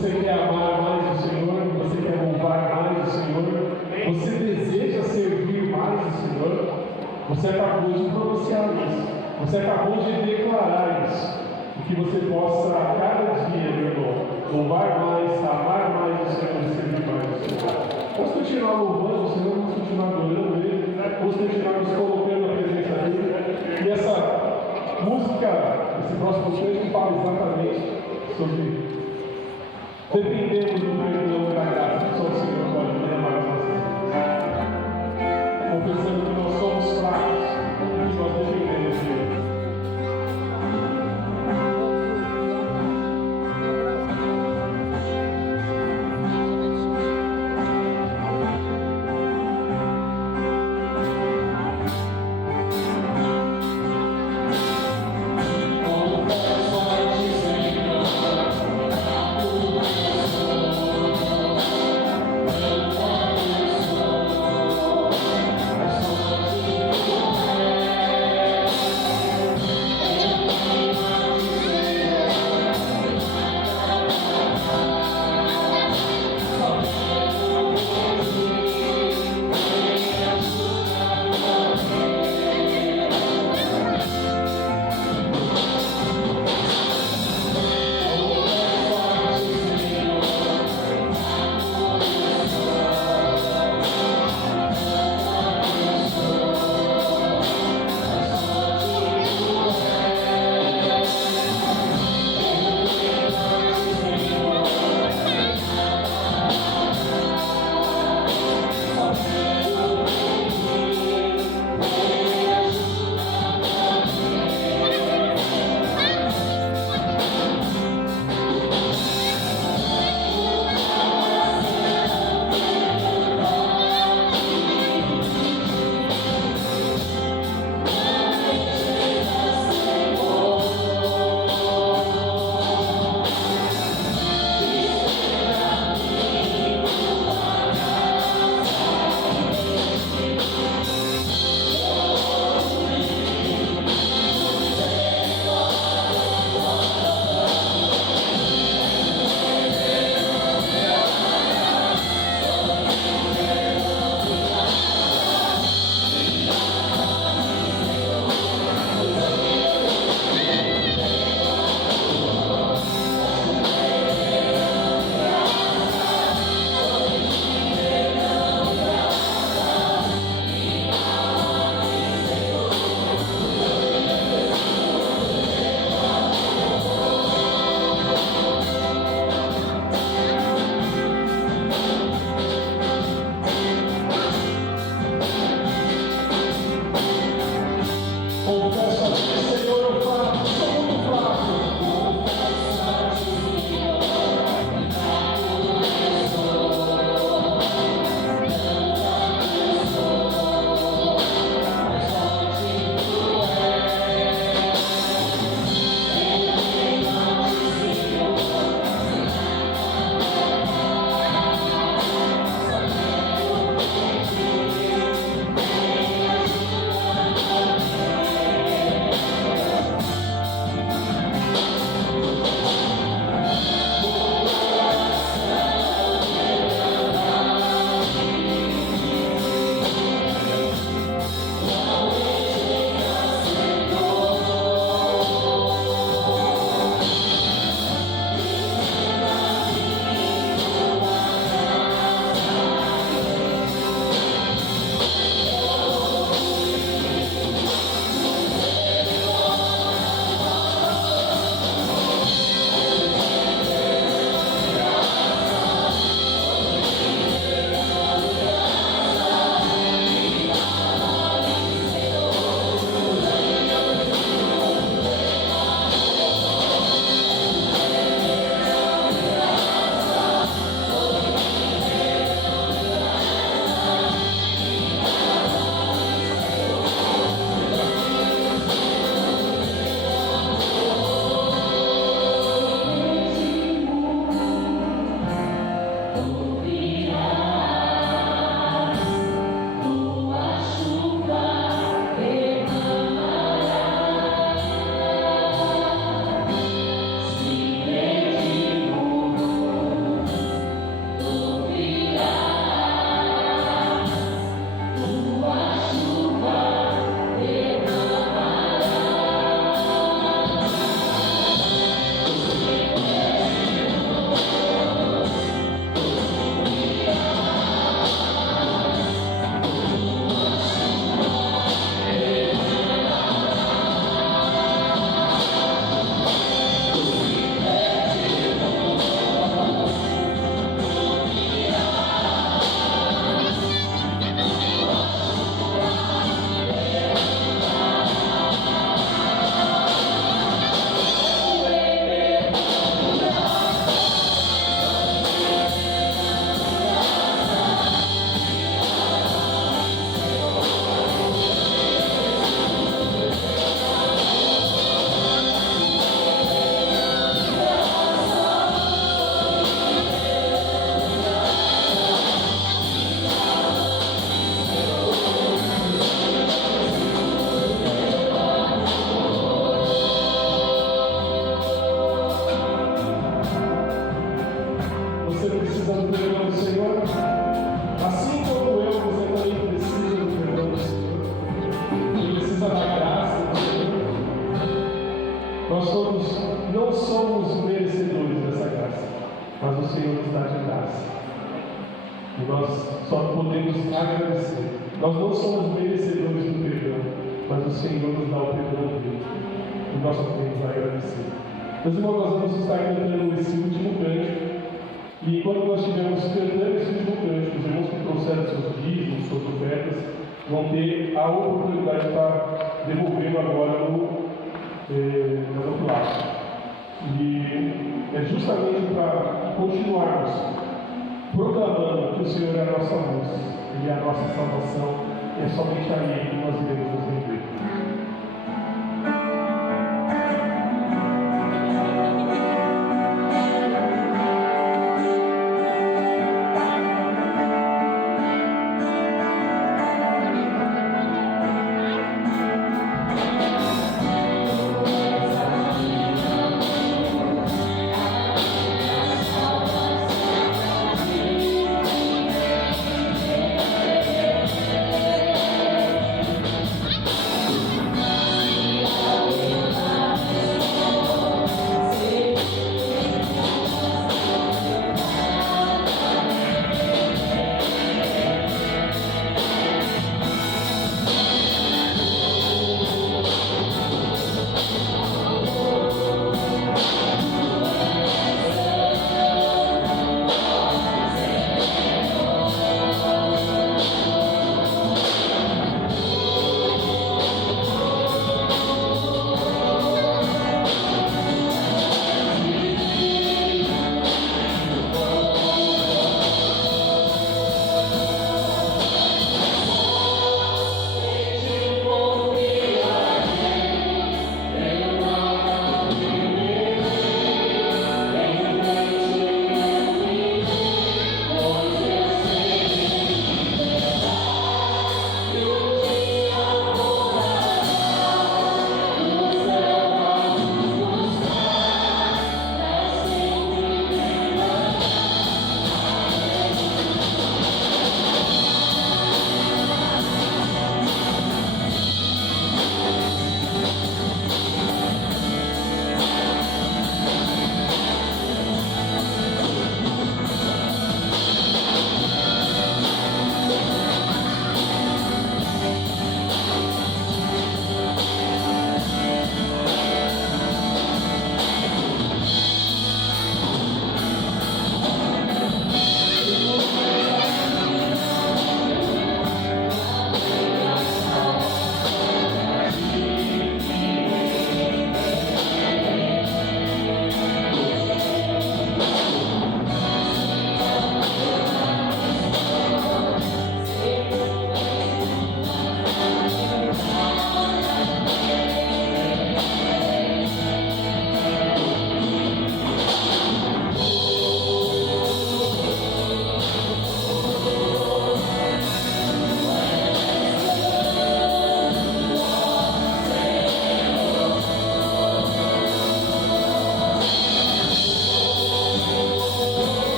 você quer amar mais o Senhor, você quer louvar mais o Senhor, você deseja servir mais o Senhor, você acabou de pronunciar isso, você acabou de declarar isso, e que você possa a cada dia, meu irmão, louvar mais, amar mais o Senhor e servir mais o Senhor. Vamos continuar louvando o Senhor, vamos continuar adorando Ele, vamos continuar nos colocando na presença dEle, e essa música, esse próximo texto fala exatamente sobre dependemos do perdão da graça que só o Senhor pode derramar as nossas vidas. Confessando que nós somos fracos e que nós dependemos dele. Senhor nos dá de graça. E nós só podemos agradecer. Nós não somos merecedores do perdão, mas o Senhor nos dá o perdão dele. E nós só podemos agradecer. Meus irmãos, nós vamos estar cantando esse último cântico. E quando nós estivermos cantando esse último cântico, os irmãos que trouxeram seus dízimos, suas ofertas, vão ter a oportunidade de estar devolvendo agora no outro lado. E é justamente para continuarmos proclamando que o Senhor é a nossa luz e a nossa salvação, é somente a Ele que nós iremos nos render.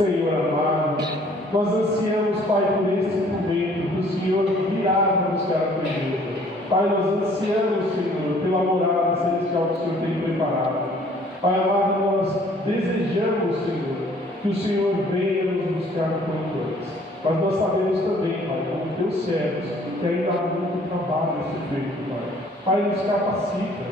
Senhor amado, nós ansiamos, Pai, por esse momento do Senhor virá para buscar a tua igreja. Pai, nós ansiamos, Senhor, pela morada celestial que o Senhor tem preparado. Pai amado, nós desejamos, Senhor, que o Senhor venha nos buscar quanto antes. Mas nós sabemos também, Pai, como teus servos, que ainda há muito trabalho a ser feito, Pai. Pai, nos capacita,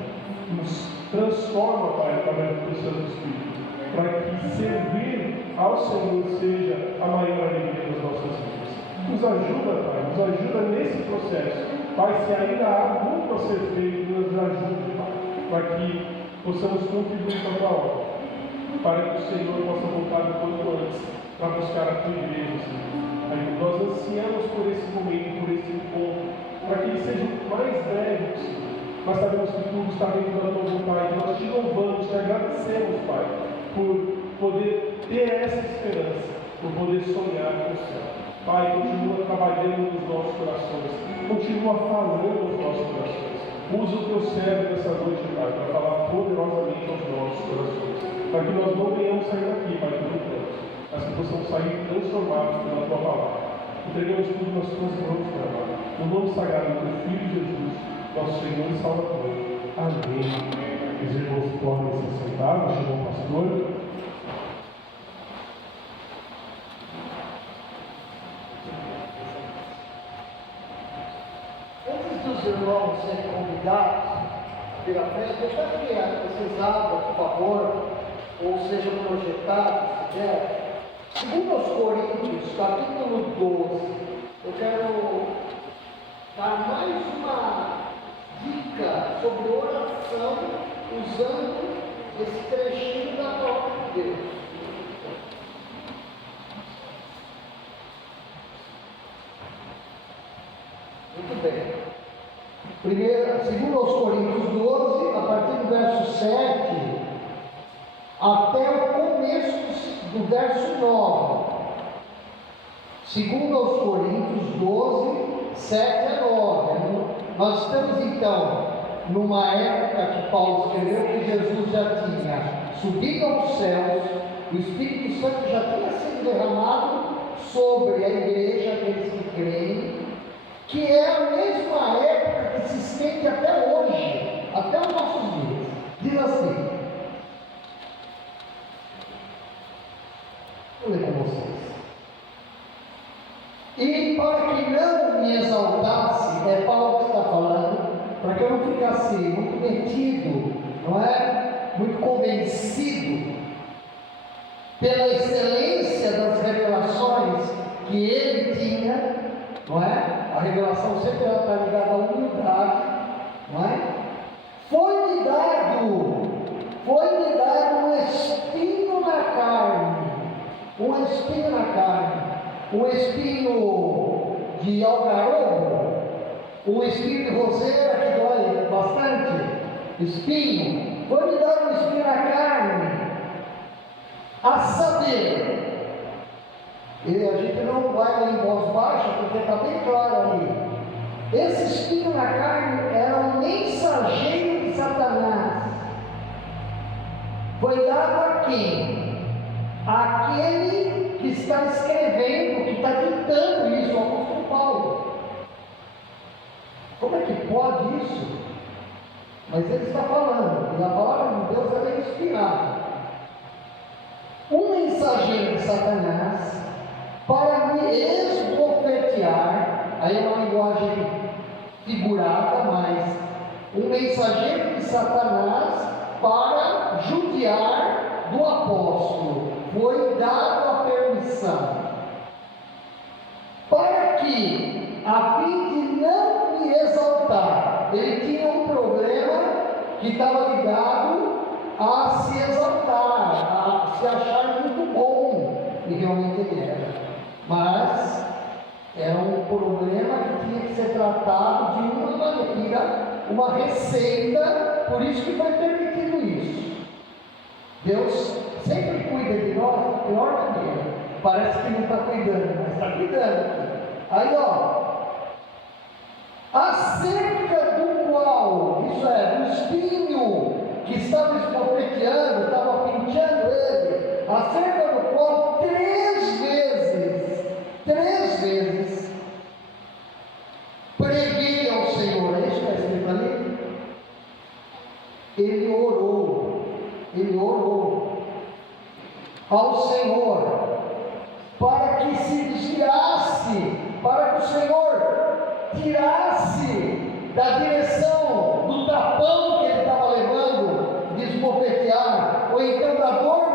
nos transforma, Pai, através do teu Santo Espírito, para que servir ao Senhor seja a maior alegria das nossas vidas. Nos ajuda, Pai, nos ajuda nesse processo. Pai, se ainda há muito a ser feito, nos ajude, Pai, para que possamos contribuir com a tua obra, para que o Senhor possa voltar o quanto antes para buscar a tua igreja, Senhor. Aí nós ansiamos por esse momento, por esse encontro, para que ele seja mais breve possível. Nós sabemos que tudo está dentro da tua vontade. Nós te louvamos, te agradecemos, Pai, por poder ter essa esperança, por poder sonhar com o céu. Pai, continua trabalhando nos nossos corações, continua falando nos nossos corações. Usa o teu servo nessa noite, Pai, para falar poderosamente aos nossos corações, para que nós não venhamos sair daqui, Pai, perguntando, mas que possamos sair transformados pela tua palavra. Entregamos tudo nas tuas mãos, Pai amado, no nome sagrado do teu Filho Jesus, nosso Senhor e Salvador. Amém. Os irmãos podem se sentar, vou chamar o pastor. Os irmãos serem convidados pela frente, eu quero que vocês abram, por favor, ou sejam projetados, se der. Segundo aos Coríntios, capítulo 12, eu quero dar mais uma dica sobre oração usando esse trechinho da palavra de Deus. Muito bem. Segundo aos Coríntios 12, a partir do verso 7 até o começo do verso 9. Segundo aos Coríntios 12, 7 a 9. Nós estamos então numa época que Paulo escreveu que Jesus já tinha subido aos céus, o Espírito Santo já tinha sido derramado sobre a igreja, aqueles que creem, que é a mesma época que se estende até hoje, até os nossos dias. Diz assim, vou ler com vocês. E para que não me exaltasse, é Paulo que está falando, para que eu não ficasse muito metido, não é? Muito convencido pela excelência das revelações que ele tinha, não é? A revelação sempre está ligada à humildade, não é? Foi-me dado um espinho na carne, um espinho de algarobo, um espinho de roseira que dói bastante, espinho, foi-me dado um espinho na carne, a saber. E a gente não vai ler em voz baixa, porque está bem claro ali. Esse espinho na carne era um mensageiro de Satanás. Foi dado a quem? Aquele que está escrevendo, que está ditando isso, o apóstolo Paulo. Como é que pode isso? Mas ele está falando, e a palavra de Deus é inspirada. Um mensageiro de Satanás, para me esbofetear, aí é uma linguagem figurada, mas um mensageiro de Satanás para judiar do apóstolo, foi dado a permissão, para que, a fim de não me exaltar, ele tinha um problema que estava ligado a se exaltar, a se achar muito bom, e realmente ele era. Mas era um problema que tinha que ser tratado de uma maneira, uma receita, por isso que foi permitido isso. Deus sempre cuida de nós da pior maneira. Parece que não está cuidando, mas está cuidando. Aí acerca do qual, isso é, do espinho que estava esbofeteando, estava pinchando ele, acerca do qual 13 ao Senhor, para que se desviasse, para que o Senhor tirasse da direção do tapão que ele estava levando, de esbofetear, ou então da dor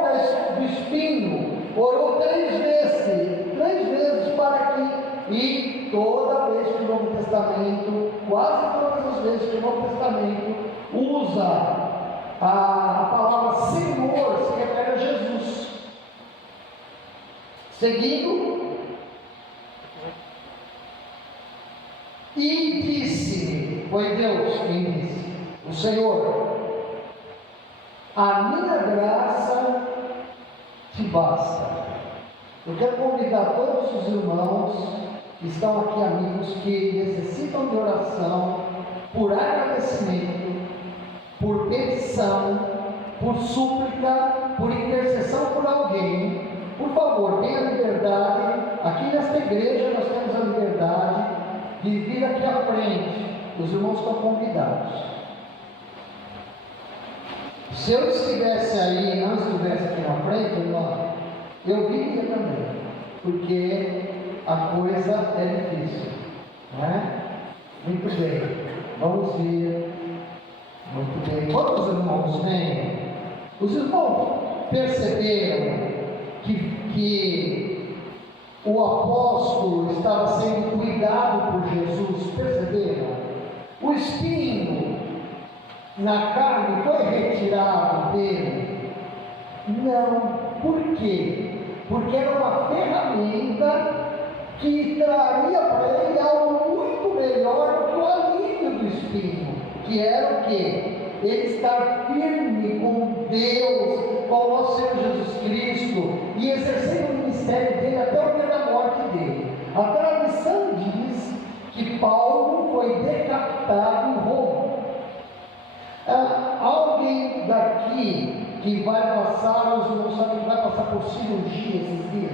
do espinho. Orou 3 vezes para que, e toda vez que o Novo Testamento, quase todas as vezes que o Novo Testamento usa a palavra Senhor, se refere a Jesus. Seguindo, e disse-me, foi Deus quem disse, o Senhor: a minha graça te basta. Eu quero convidar todos os irmãos que estão aqui, amigos, que necessitam de oração, por agradecimento, por petição, por súplica, por intercessão por alguém. Por favor, tenha liberdade. Aqui nesta igreja nós temos a liberdade de vir aqui à frente. Os irmãos estão convidados. Se eu estivesse aí e não estivesse aqui na frente, irmão, eu viria também, porque a coisa é difícil, não é? Muito bem, vamos vir. Muito bem, quantos irmãos vêm? Os irmãos perceberam que o apóstolo estava sendo cuidado por Jesus? Perceberam? O espinho na carne foi retirado dele? Não. Por quê? Porque era uma ferramenta que traria para ele algo muito melhor do que o alívio do espinho, que era o quê? Ele estar firme com Deus, com o nosso Senhor Jesus Cristo, e exercendo o ministério dele até o dia da morte dele. A tradição diz que Paulo foi decapitado em Roma. Alguém daqui que vai passar, os irmãos sabem que vai passar por cirurgia esses dias?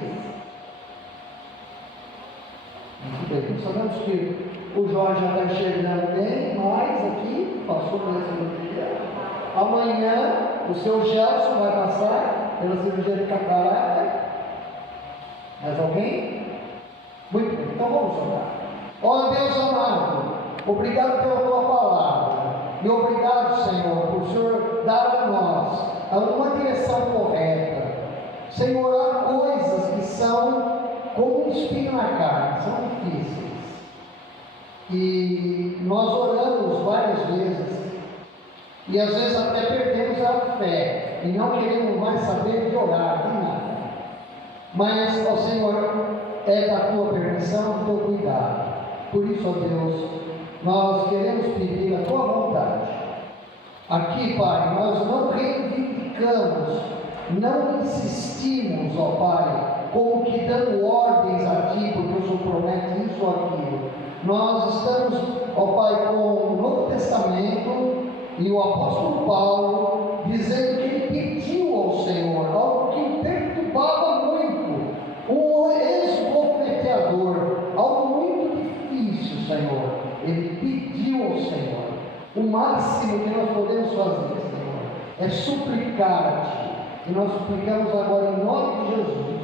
Muito bem, nós sabemos que o Jorge já está enxergando bem, mas aqui passou pela cirurgia. Amanhã o seu Gelson vai passar pela cirurgia de catarata. Mais alguém? Muito bem, então vamos orar. Ó Deus amado, obrigado pela tua palavra. E obrigado, Senhor, por o Senhor dar a nós uma direção correta. Senhor, há coisas que são como um espinho na carne, são difíceis. E nós oramos várias vezes, e às vezes até perdemos a fé, e não queremos mais saber de orar, de nada. Mas, ó Senhor, é da tua permissão, do teu cuidado. Por isso, ó Deus, nós queremos pedir a tua vontade. Aqui, Pai, nós não reivindicamos, não insistimos, ó Pai, como que dando ordens a Ti, porque o Senhor promete isso ou aquilo. Nós estamos, ó Pai, com o Novo Testamento e o apóstolo Paulo dizendo que ele pediu ao Senhor algo que o perturbava muito, um esbofeteador, algo muito difícil, Senhor. Ele pediu ao Senhor. O máximo que nós podemos fazer, Senhor, é suplicar a Ti. E nós suplicamos agora em nome de Jesus.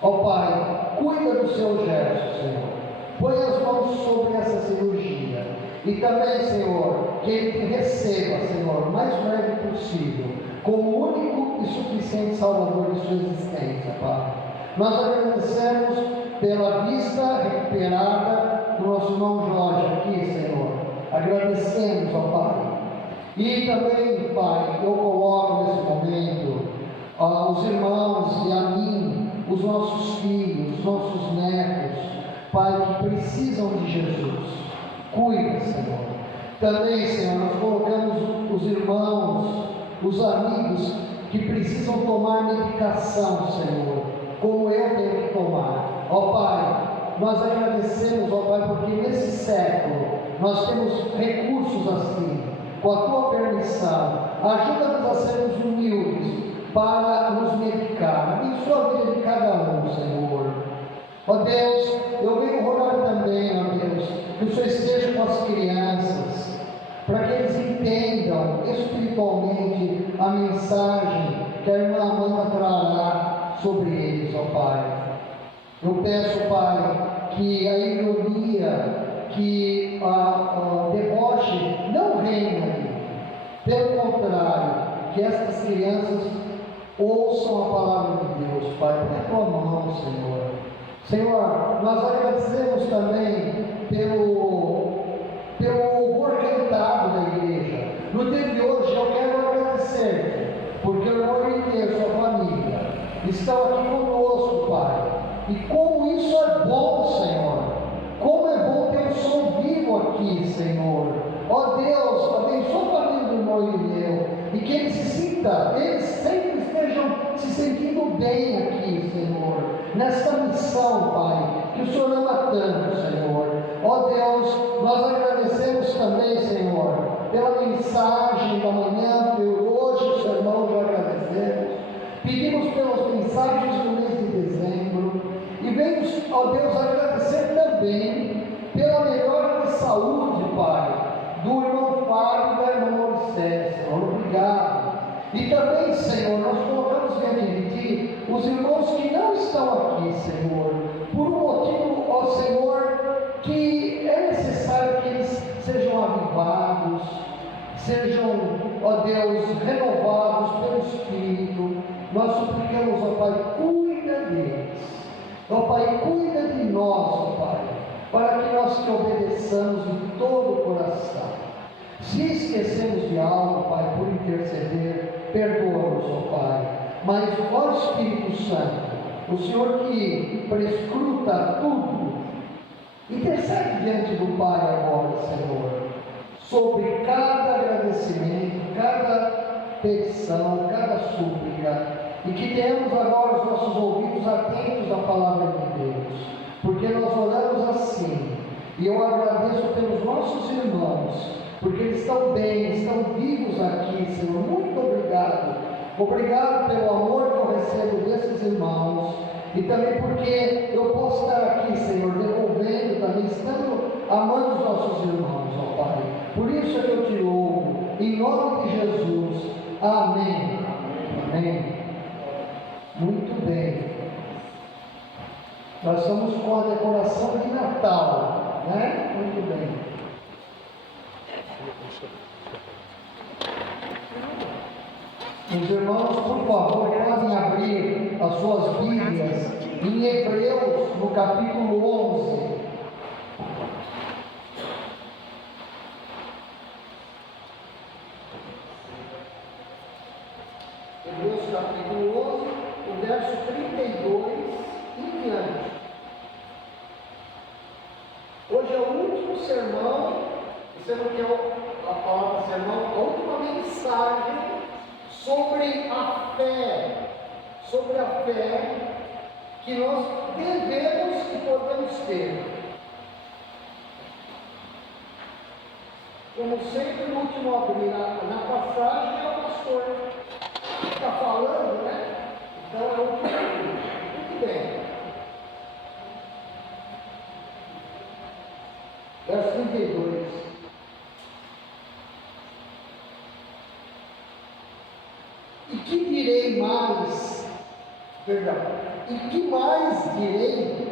Ó Pai, cuida do seu gesto, Senhor. Põe as mãos sobre essa cirurgia. E também, Senhor, que ele te receba, Senhor, o mais breve possível, como único e suficiente Salvador de sua existência, Pai. Nós agradecemos pela vista recuperada do nosso irmão Jorge aqui, Senhor. Agradecemos, ó Pai. E também, Pai, eu coloco nesse momento os irmãos e a mim, os nossos filhos, os nossos netos, Pai, que precisam de Jesus. Cuida, Senhor. Também, Senhor, nós colocamos os irmãos, os amigos que precisam tomar medicação, Senhor, como eu tenho que tomar. Ó Pai, nós agradecemos, ó Pai, porque nesse século nós temos recursos assim, com a tua permissão. Ajuda-nos a sermos humildes para nos medicar. Abençoa a vida de cada um, Senhor. Ó Deus, eu venho rogar também, ó Deus, que o Senhor esteja com as crianças, para que eles entendam espiritualmente a mensagem que a irmã Amanda trará sobre eles, ó Pai. Eu peço, Pai, que a ironia, que o deboche não reine ali. Pelo contrário, que estas crianças ouçam a palavra de Deus, Pai, por tua mão, Senhor. Senhor, nós agradecemos também pelo louvor cantado da igreja. No dia de hoje eu quero agradecer, porque o irmão inteiro, sua família, estão aqui conosco, Pai. E como isso é bom, Senhor. Como é bom ter o som vivo aqui, Senhor. Ó Deus, abençoa a família do irmão Irineu, e que eles sempre estejam se sentindo bem aqui, Senhor, nesta missão, Pai, que o Senhor ama tanto, Senhor. Ó Deus, nós agradecemos também, Senhor, pela mensagem da manhã, por hoje o sermão já agradecemos. Pedimos pelas mensagens do mês de dezembro, e venhamos, ó Deus, agradecer também pela melhora de saúde, Pai, do irmão Fábio e da irmã Moisés, Senhor, obrigado. E também, Senhor, nós colocamos diante de Ti os irmãos que não estão aqui, Senhor, por um motivo, ó Senhor, que é necessário que eles sejam avivados, sejam, ó Deus, renovados pelo Espírito. Nós suplicamos, ó Pai, cuida deles, ó Pai, cuida de nós, ó Pai, para que nós te obedeçamos de todo o coração. Se esquecemos de algo, Pai, por interceder, perdoa-nos, ó Pai. Mas, ó Espírito Santo, o Senhor que prescruta tudo, intercede diante do Pai agora, Senhor, sobre cada agradecimento, cada petição, cada súplica, e que tenhamos agora os nossos ouvidos atentos à palavra de Deus, porque nós oramos assim, e eu agradeço pelos nossos irmãos, porque eles estão bem, estão vivos aqui, Senhor. Muito obrigado. Obrigado pelo amor que eu recebo desses irmãos, e também porque eu posso estar aqui, Senhor, devolvendo também, estando amando os nossos irmãos, ó Pai. Por isso é que eu te louvo, em nome de Jesus. Amém. Amém. Muito bem. Nós estamos com a decoração de Natal, né? Muito bem. Os irmãos, por favor, podem abrir as suas Bíblias em Hebreus, no capítulo 11. Hebreus, capítulo 11, o verso 32 em diante. Hoje é o último sermão, você não quer a palavra sermão, a última mensagem sobre a fé que nós devemos e podemos ter. Como sempre, no último abrir na passagem é o pastor que está falando, né? Então é o último abrir. Muito bem. Verso 32. E que direi mais? Perdão. E que mais direi?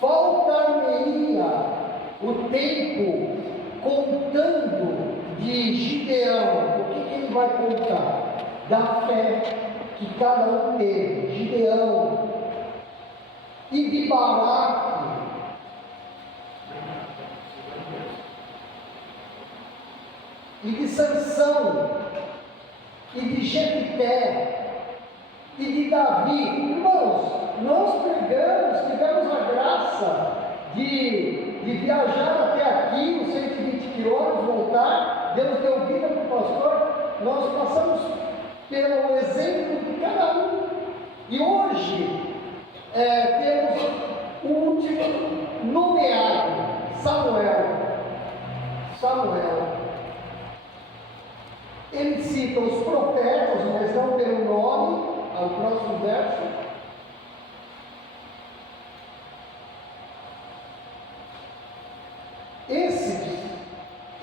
Faltar-me-ia o tempo contando de Gideão. O que ele vai contar? Da fé que cada um teve. Gideão. E de Baraque. E de Sansão. E de Jefité, e de Davi. Irmãos, nós tivemos a graça de viajar até aqui, os 120 quilômetros, voltar. Deus deu vida para o pastor. Nós passamos pelo exemplo de cada um. E hoje temos o último nomeado, Samuel. Ele cita os profetas, mas não pelo nome, ao próximo verso.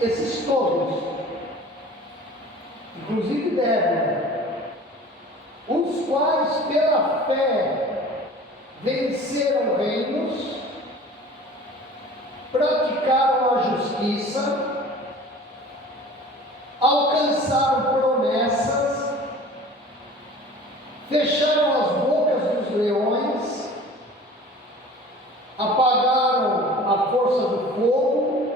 Esses todos, inclusive Débora, os quais pela fé venceram reinos, praticaram a justiça, alcançaram promessas, fecharam as bocas dos leões, apagaram a força do fogo,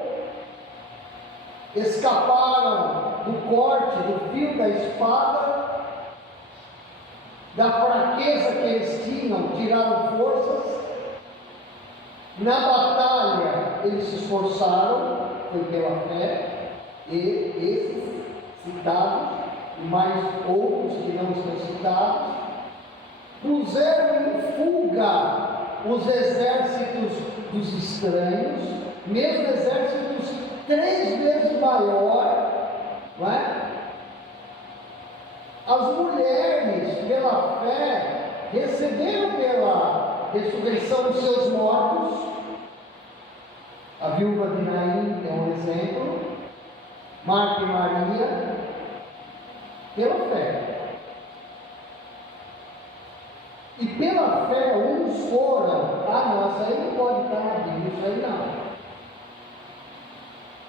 escaparam do corte, do fio da espada, da fraqueza que eles tinham, tiraram forças. Na batalha eles se esforçaram, foi pela fé, e esses citados, e mais outros que não estão citados, puseram em fuga os exércitos dos estranhos, mesmo exércitos 3 vezes maior, não é? As mulheres, pela fé, receberam pela ressurreição dos seus mortos. A viúva de Naim é um exemplo, Marta e Maria, pela fé. E pela fé, uns foram, não, essa aí não pode estar na Bíblia, isso aí não.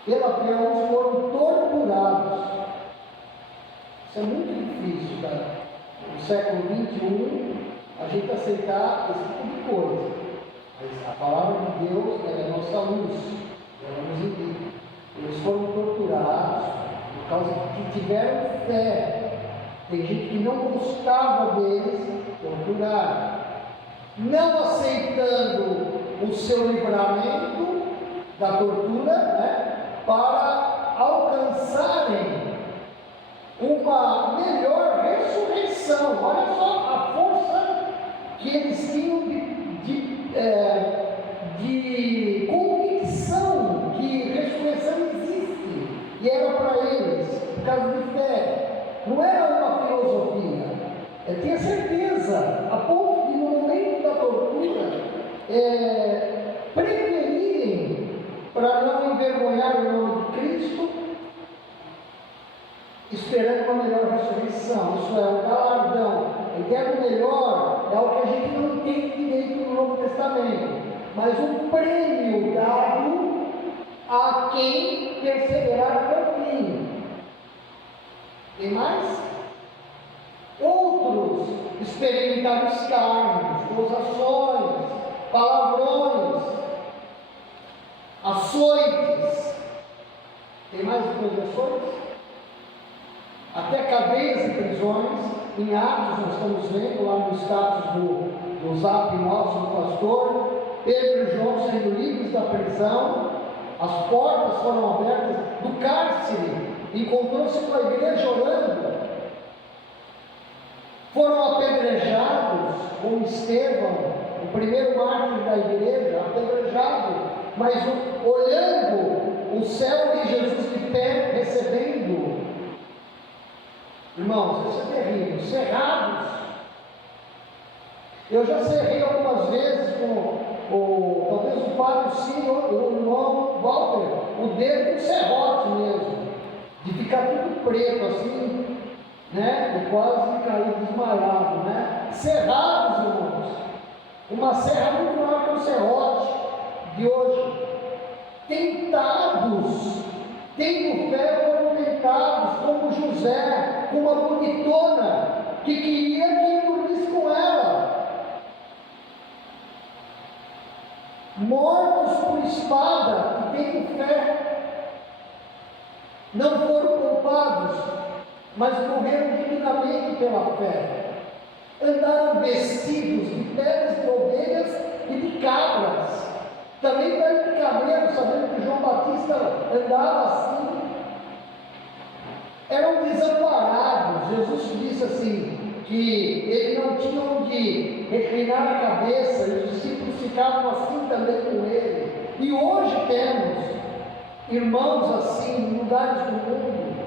Pela fé, uns foram torturados. Isso é muito difícil, tá? No século XXI, a gente aceitar esse tipo de coisa. Mas a palavra de Deus é a nossa luz, ela nos indica. Eles foram torturados por causa que tiveram fé. Tem gente que não gostava deles, torturaram. Não aceitando o seu livramento da tortura, né, para alcançarem uma melhor ressurreição. Olha só a força que eles tinham de convicção que ressurreição existe, e era para eles, por causa de fé, não era uma filosofia, tinha certeza, a ponto de no momento da tortura preferirem, para não envergonhar o nome de Cristo, esperando uma melhor ressurreição. Isso é um galardão. A ideia do melhor é algo que a gente não entende direito no Novo Testamento, mas um prêmio dado a quem perseverar até o fim. Tem mais? Outros experimentaram escárnios, gozações, palavrões, açoites. Tem mais depois de açoites? Até cadeias e prisões. Em Atos, nós estamos vendo lá no status do zap nosso, do pastor, Pedro e João sendo livres da prisão, as portas foram abertas do cárcere, encontrou-se com a igreja orando, foram apedrejados, como Estevão, o primeiro mártir da igreja, apedrejado, mas olhando o céu e Jesus de pé, recebendo. Irmãos, isso é terrível. Cerrados. Eu já cerrei algumas vezes com talvez o Fábio Ciro, o irmão Walter, o dedo com serrote mesmo, de ficar tudo preto assim, né? E quase cair desmaiado, né? Cerrados, irmãos. Uma serra muito maior que o serrote de hoje. Tentados. Tendo fé, foram tentados, como José, com uma bonitona que queria que ele dormisse com ela. Mortos por espada, e tendo fé, não foram poupados, mas morreram dignamente pela fé. Andaram vestidos de peles de ovelhas e de cabras. Também para de camelo, sabendo que João Batista andava assim. Eram desamparados. Jesus disse assim, que ele não tinha onde reclinar a cabeça, e os discípulos ficavam assim também com ele. E hoje temos irmãos assim, em lugares do mundo,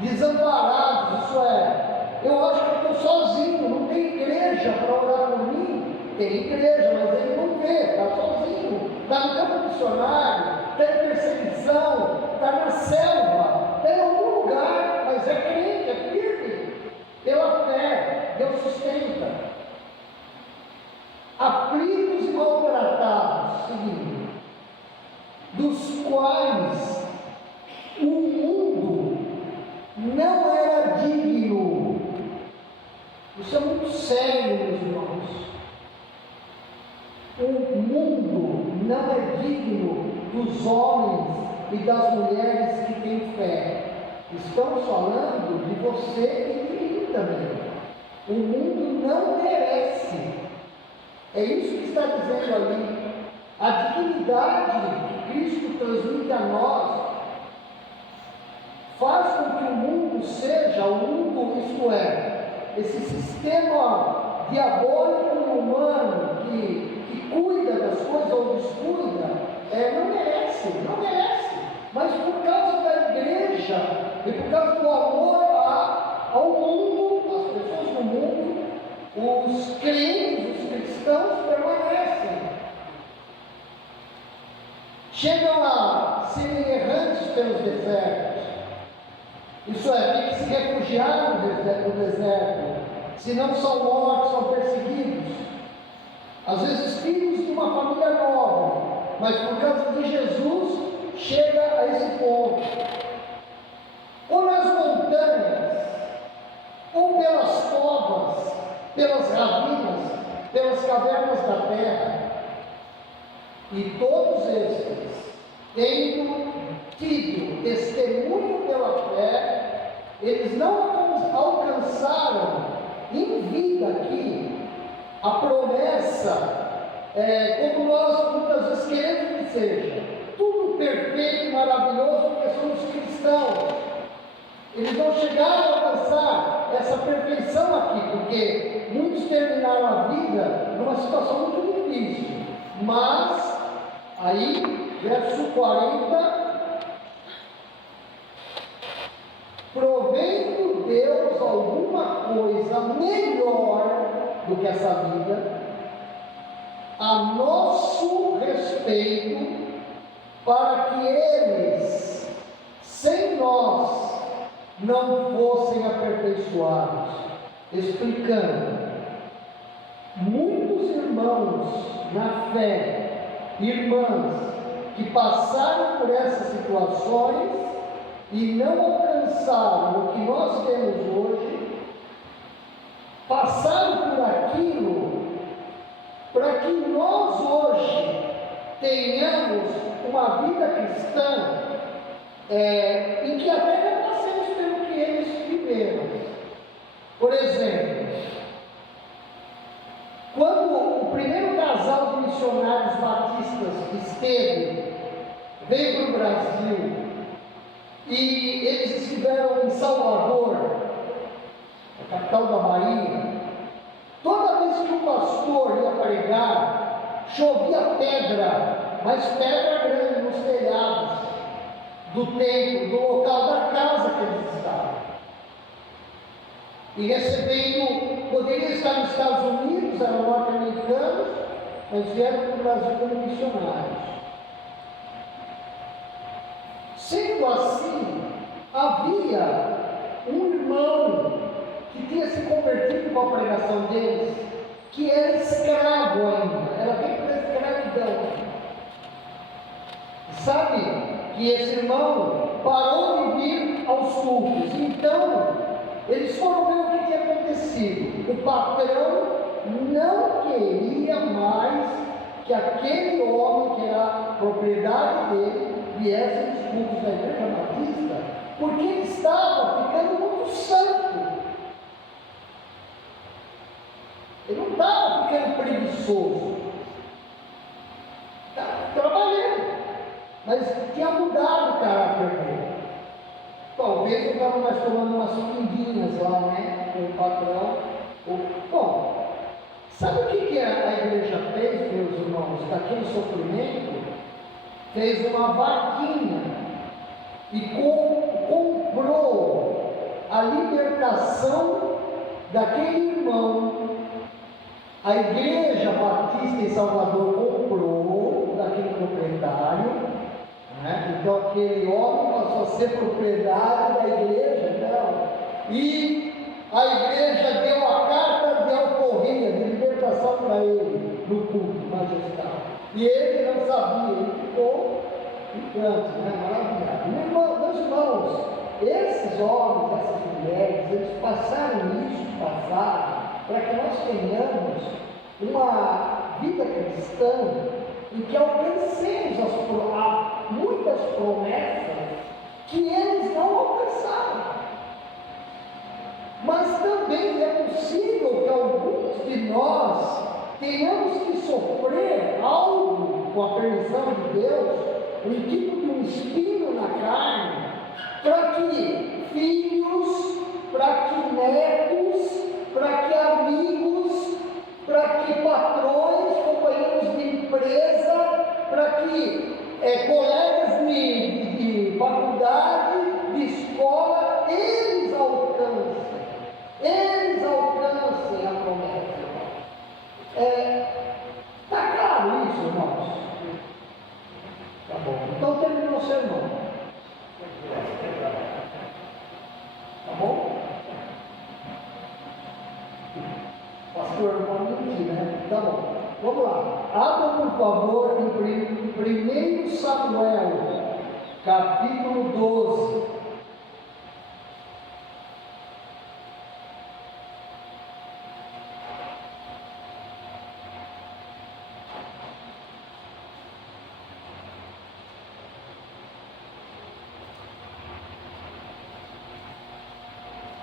desamparados, isso é, eu acho que eu estou sozinho, não tem igreja para orar por mim. Tem igreja, mas ele não vê, está sozinho, está no campo missionário, está em perseguição, está na selva, está em algum lugar, mas é crente, é firme, pela fé. Deus sério, meus irmãos. O mundo não é digno dos homens e das mulheres que têm fé. Estamos falando de você e de mim também. O mundo não merece. É isso que está dizendo ali. A dignidade que Cristo transmite a nós faz com que o mundo seja o mundo, isto é, esse sistema diabólico e humano que cuida das coisas ou descuida, não merece. Mas por causa da igreja e por causa do amor ao mundo, às pessoas do mundo, os crentes, os cristãos permanecem. Chegam a serem errantes pelos desertos. Isso é, tem que se refugiar no deserto, se não são mortos, são perseguidos. Às vezes filhos de uma família nobre, mas por causa de Jesus, chega a esse ponto. Ou nas montanhas, ou pelas covas, pelas ravinas, pelas cavernas da terra. E todos estes, tendo tido testemunho pela fé, eles não alcançaram em vida aqui a promessa, como nós muitas vezes queremos que seja, tudo perfeito e maravilhoso, porque somos cristãos. Eles não chegaram a alcançar essa perfeição aqui, porque muitos terminaram a vida numa situação muito difícil. Mas, aí, verso 40, provendo Deus alguma coisa melhor do que essa vida, a nosso respeito, para que eles, sem nós, não fossem aperfeiçoados. Explicando, muitos irmãos na fé, irmãs, que passaram por essas situações e não alcançaram o que nós temos hoje, passaram por aquilo para que nós hoje tenhamos uma vida cristã em que até não passemos pelo que eles viveram. Por exemplo, quando o primeiro casal de missionários batistas veio para o Brasil, e eles estiveram em Salvador, a capital da Bahia, toda vez que o pastor ia pregar, chovia pedra, mas pedra grande nos telhados do templo, do local da casa que eles estavam. E recebendo, poderia estar nos Estados Unidos, eram norte-americanos, mas vieram para o Brasil como missionários. Sendo assim, havia um irmão que tinha se convertido com a pregação deles, que era escravo ainda, era bem para escravidão. Sabe que esse irmão parou de vir aos cultos, então eles foram ver o que tinha acontecido. O patrão não queria mais que aquele homem, que era propriedade dele, viesse nos cultos da Igreja Batista, porque ele estava ficando muito santo. Ele não estava ficando preguiçoso, estava trabalhando, mas tinha mudado o caráter dele. Talvez ele estava mais tomando umas pinguinhas lá, né, com o patrão. Bom, sabe o que a igreja fez, meus irmãos, daquele sofrimento? Fez uma vaquinha e comprou a libertação daquele irmão. A Igreja Batista em Salvador comprou daquele proprietário, né? Então aquele homem passou a ser propriedade da igreja, não. E a igreja deu a carta de alforria, de libertação para ele, no culto magistral. E ele não sabia, ele ficou encanto, né? Maravilhado. Meus irmãos, esses homens, essas mulheres, eles passaram isso, passaram, para que nós tenhamos uma vida cristã em que alcancemos muitas promessas que eles não alcançaram. Mas também é possível que alguns de nós tenhamos que sofrer algo, com a permissão de Deus, um tipo de um espinho na carne, para que filhos, para que netos, para que amigos, para que patrões, companheiros de empresa, para que colegas de faculdade, de escola, eles alcancem a promessa. Está claro isso, irmãos? Tá bom. Então terminou o sermão. Tá bom? Pastor, não pode mentir, né? Tá bom. Vamos lá. Abra, por favor, em 1 Samuel, capítulo 12.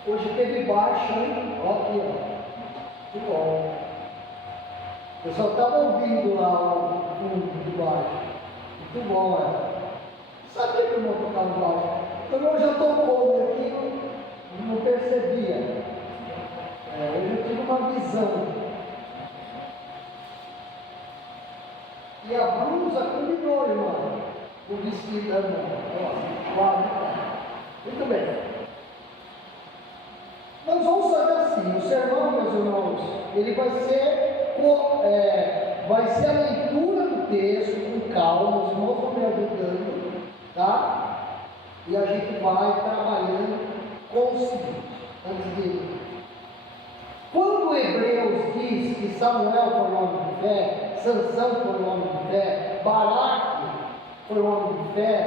Hoje teve baixa, hein? Ó, aqui, ó. Muito bom. Eu só estava ouvindo lá o fundo de baixo. Muito bom, Sabia que eu não tocava baixo. Eu já tocou aqui, não percebia. Hoje eu tive uma visão. E a blusa combinou, irmão. O vestido da irmã. Muito bem. Nós vamos fazer assim, o sermão, meus irmãos, ele vai ser a leitura do texto com calma, os irmãos vão me ajudando, tá? E a gente vai trabalhando com o seguinte, antes de ir. Quando Hebreus diz que Samuel foi um homem de fé, Sansão foi um homem de fé, Baraque foi um homem de fé,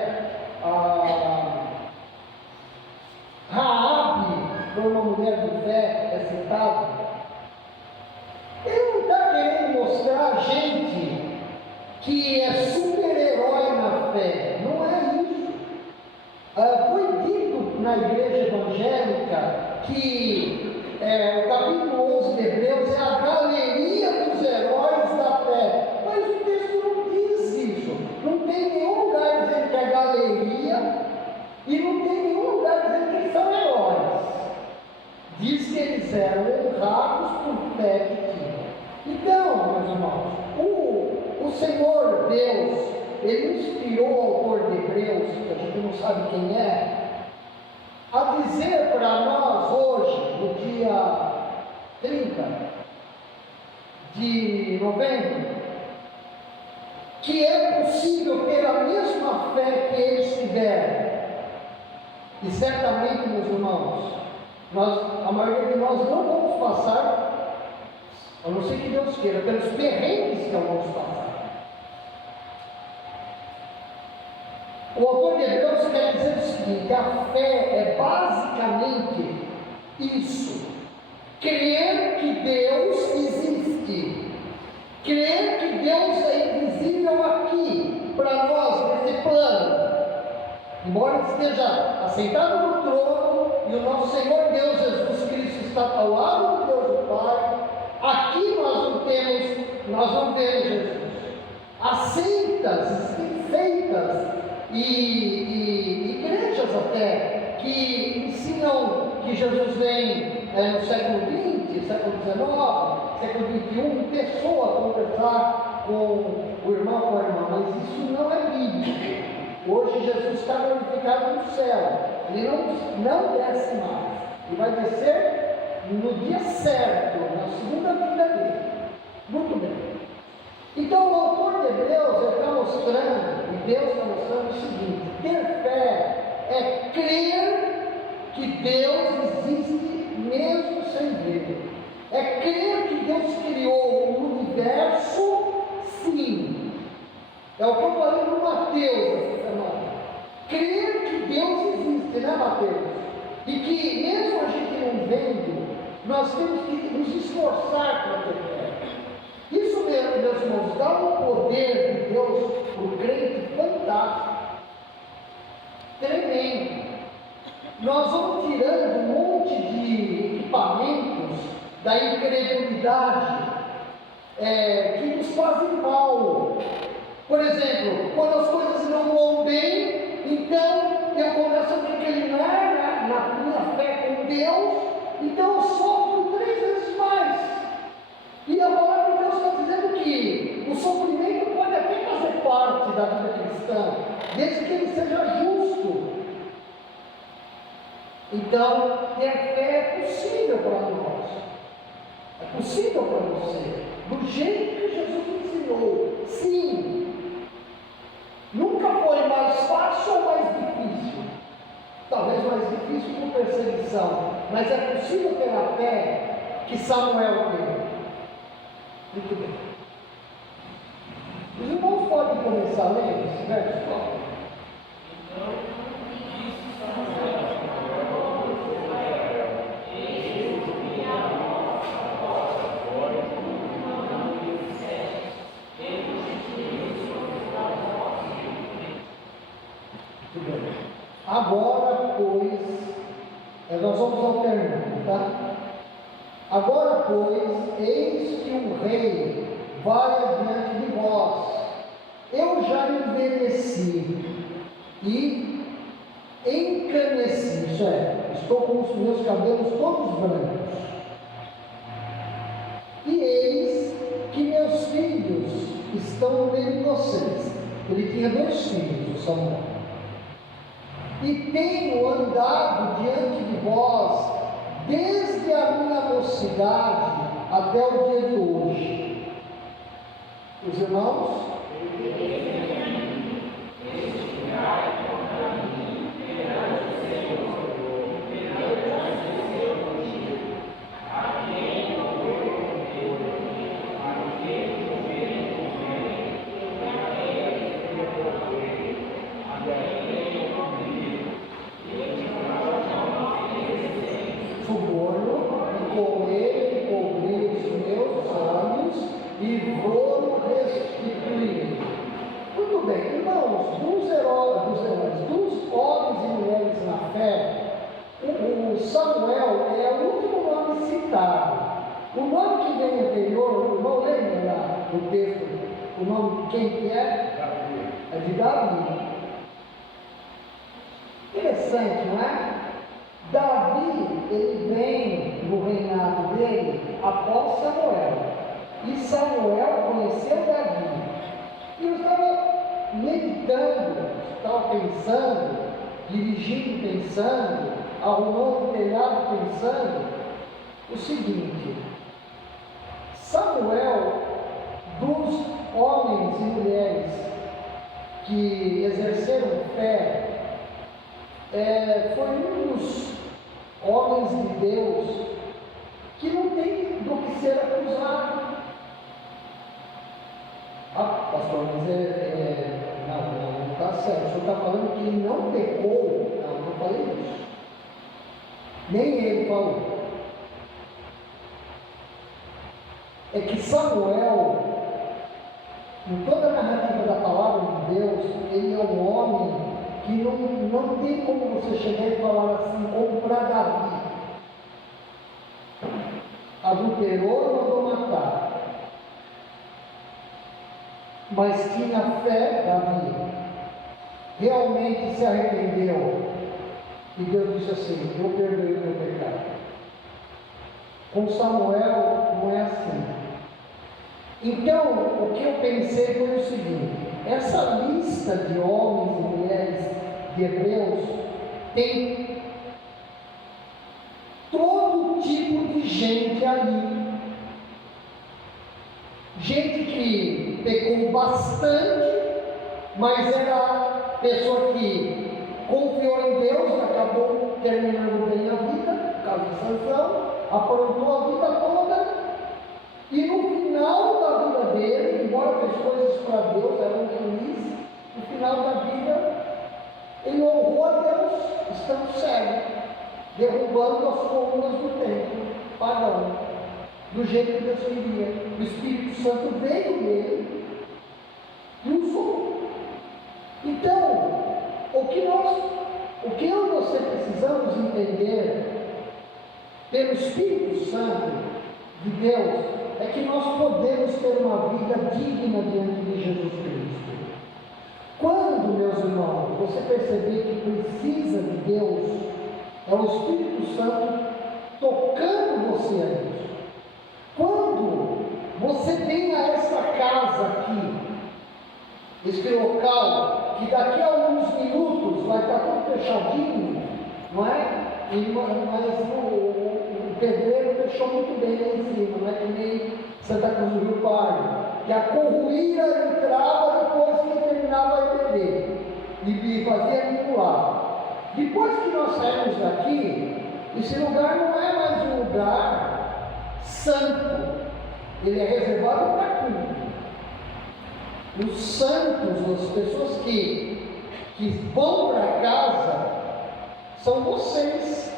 Raabe foi uma mulher de fé, é citado. Ele não está querendo mostrar a gente que é super-herói na fé. Não é isso. Foi dito na igreja evangélica que o capítulo 11 de Hebreus é a galeria dos heróis da fé. Mas o texto não diz isso. Não tem nenhum lugar dizendo que é galeria e não tem nenhum lugar dizendo que eles são heróis. Diz que eles eram honrados por fé que tinham. Então, meus irmãos, o Senhor Deus, Ele inspirou o autor de Hebreus, que a gente não sabe quem é, a dizer para nós hoje, no dia 30 de novembro, que é possível ter a mesma fé que eles tiveram. E certamente, meus irmãos, a maioria de nós não vamos passar, a não ser que Deus queira, pelos perrengues que nós vamos passar. O autor de Hebreus quer dizer o seguinte: a fé é basicamente isso, crer que Deus existe, crer que Deus é invisível aqui, para nós, nesse plano. Embora ele esteja assentado no trono e o nosso Senhor Deus Jesus Cristo está ao lado do Deus do Pai, aqui nós não vemos Jesus. Há seitas e igrejas até que ensinam que Jesus vem no século XX, século XIX, século XXI, pessoa a conversar com o irmão ou a irmã, mas isso não é bíblico. Hoje Jesus está glorificado no céu, Ele não desce mais, Ele vai descer no dia certo, na segunda vinda dele. Muito bem. Então o autor de Hebreus está mostrando, e Deus está mostrando o seguinte: ter fé é crer que Deus existe mesmo sem ver. É crer que Deus criou o universo, sim. É o que eu falei no Mateus essa semana. Crer que Deus existe, né, Mateus? E que mesmo a gente não vendo, Nós temos que nos esforçar para ter fé. Isso, meus irmãos, dá um poder de Deus para o crente fantástico, tremendo. Nós vamos tirando um monte de equipamentos da incredulidade que nos fazem mal. Por exemplo, quando as coisas não vão bem, então eu começo a declinar na minha fé com Deus, então eu sofro 3 vezes mais. E a palavra de Deus está dizendo que o sofrimento pode até fazer parte da vida cristã, desde que ele seja justo. Então, ter fé é possível para nós, é possível para você, do jeito que Jesus ensinou. Sim, nunca foi mais fácil ou mais difícil, talvez mais difícil por perseguição, mas é possível ter a fé que Samuel teve. Muito bem. Os irmãos podem começar a ler esse verso? Agora, pois, nós vamos alternando, tá? Agora, pois, eis que um rei vai adiante de vós. Eu já envelheci e encaneci, isso é, estou com os meus cabelos todos brancos. E eis que meus filhos estão no meio de vocês. Ele tinha 2 filhos, o Samuel. E tenho andado diante de vós desde a minha mocidade até o dia de hoje. Os irmãos? E vou restituir. Muito bem, irmãos, dos homens e mulheres na fé, o Samuel é o último nome citado. O nome que vem anterior, o irmão lembra lá do texto, o nome de quem que é? Davi. É de Davi. Interessante, não é? Davi, ele vem no reinado dele após Samuel. E Samuel conheceu Davi. E eu estava meditando, estava pensando, dirigindo pensando, arrumando o telhado pensando, o seguinte: Samuel, dos homens e mulheres que exerceram fé, foi um dos homens de Deus que não tem do que ser acusado. Ah, pastor, mas não está certo. O senhor está falando que ele não pecou? Não falei isso. Nem ele falou. É que Samuel, em toda a narrativa da palavra de Deus, ele é um homem que não tem como você chegar e falar assim, como para Davi. Adulterou, mandou matar. Mas tinha fé, Davi, realmente se arrependeu, e Deus disse assim: eu perdoei o meu pecado. Com Samuel não é assim. Então, o que eu pensei foi o seguinte: essa lista de homens e mulheres de Hebreus tem todo tipo de gente ali. Gente que pecou bastante, mas era pessoa que confiou em Deus e acabou terminando bem a vida, por causa de Sansão, aprontou a vida toda, e no final da vida dele, embora fez coisas para Deus, era um juiz, no final da vida, ele honrou a Deus, estando cego, derrubando as colunas do templo, pagão, do jeito que Deus queria. O Espírito Santo veio dele e usou. Então, o que eu e você precisamos entender pelo Espírito Santo de Deus é que nós podemos ter uma vida digna diante de Jesus Cristo. Quando, meus irmãos, você perceber que precisa de Deus, é o Espírito Santo tocando você a isso. Quando você vem a esta casa aqui, este local, que daqui a alguns minutos vai estar tudo fechadinho, não é? Mas o pedreiro fechou muito bem lá em cima, não é que nem Santa Cruz do Rio Pardo, que a corruíra entrava depois que terminava a EPD e fazia acumular. Depois que nós saímos daqui, esse lugar não é mais um lugar santo, ele é reservado para culto. Os santos, as pessoas que vão para casa, são vocês.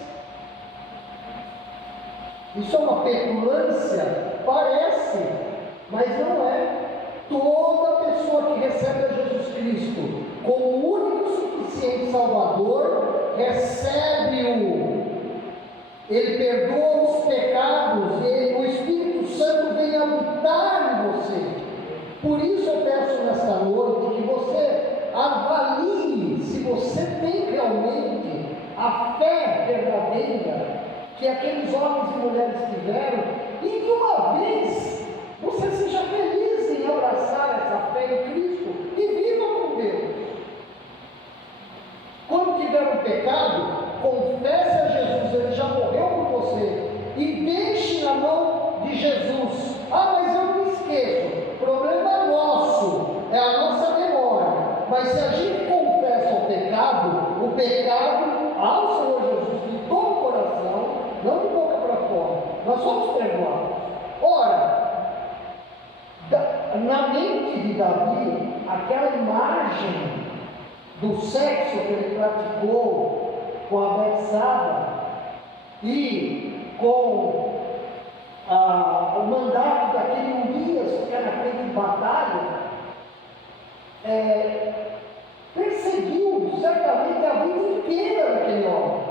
Isso é uma petulância? Parece, mas não é. Toda pessoa que recebe a Jesus Cristo como único e suficiente Salvador, recebe-o. Ele perdoa os pecados, o Espírito Santo vem habitar em você. Por isso eu peço nesta noite que você avalie se você tem realmente a fé verdadeira que aqueles homens e mulheres tiveram, e de uma vez você seja feliz em abraçar essa fé em Cristo e viva com Deus. Quando tiver um pecado, confesse a Jesus, ele já morreu por você, e deixe na mão de Jesus. Ah, mas eu não esqueço. O problema é nosso, é a nossa memória. Mas se a gente confessa o pecado ao Senhor Jesus de todo o coração, não de boca para fora, nós somos perdoados. Ora, na mente de Davi, aquela imagem do sexo que ele praticou com a Betsaba e com o mandato daquele Urias ficar na frente de batalha, perseguiu certamente a vida inteira daquele homem.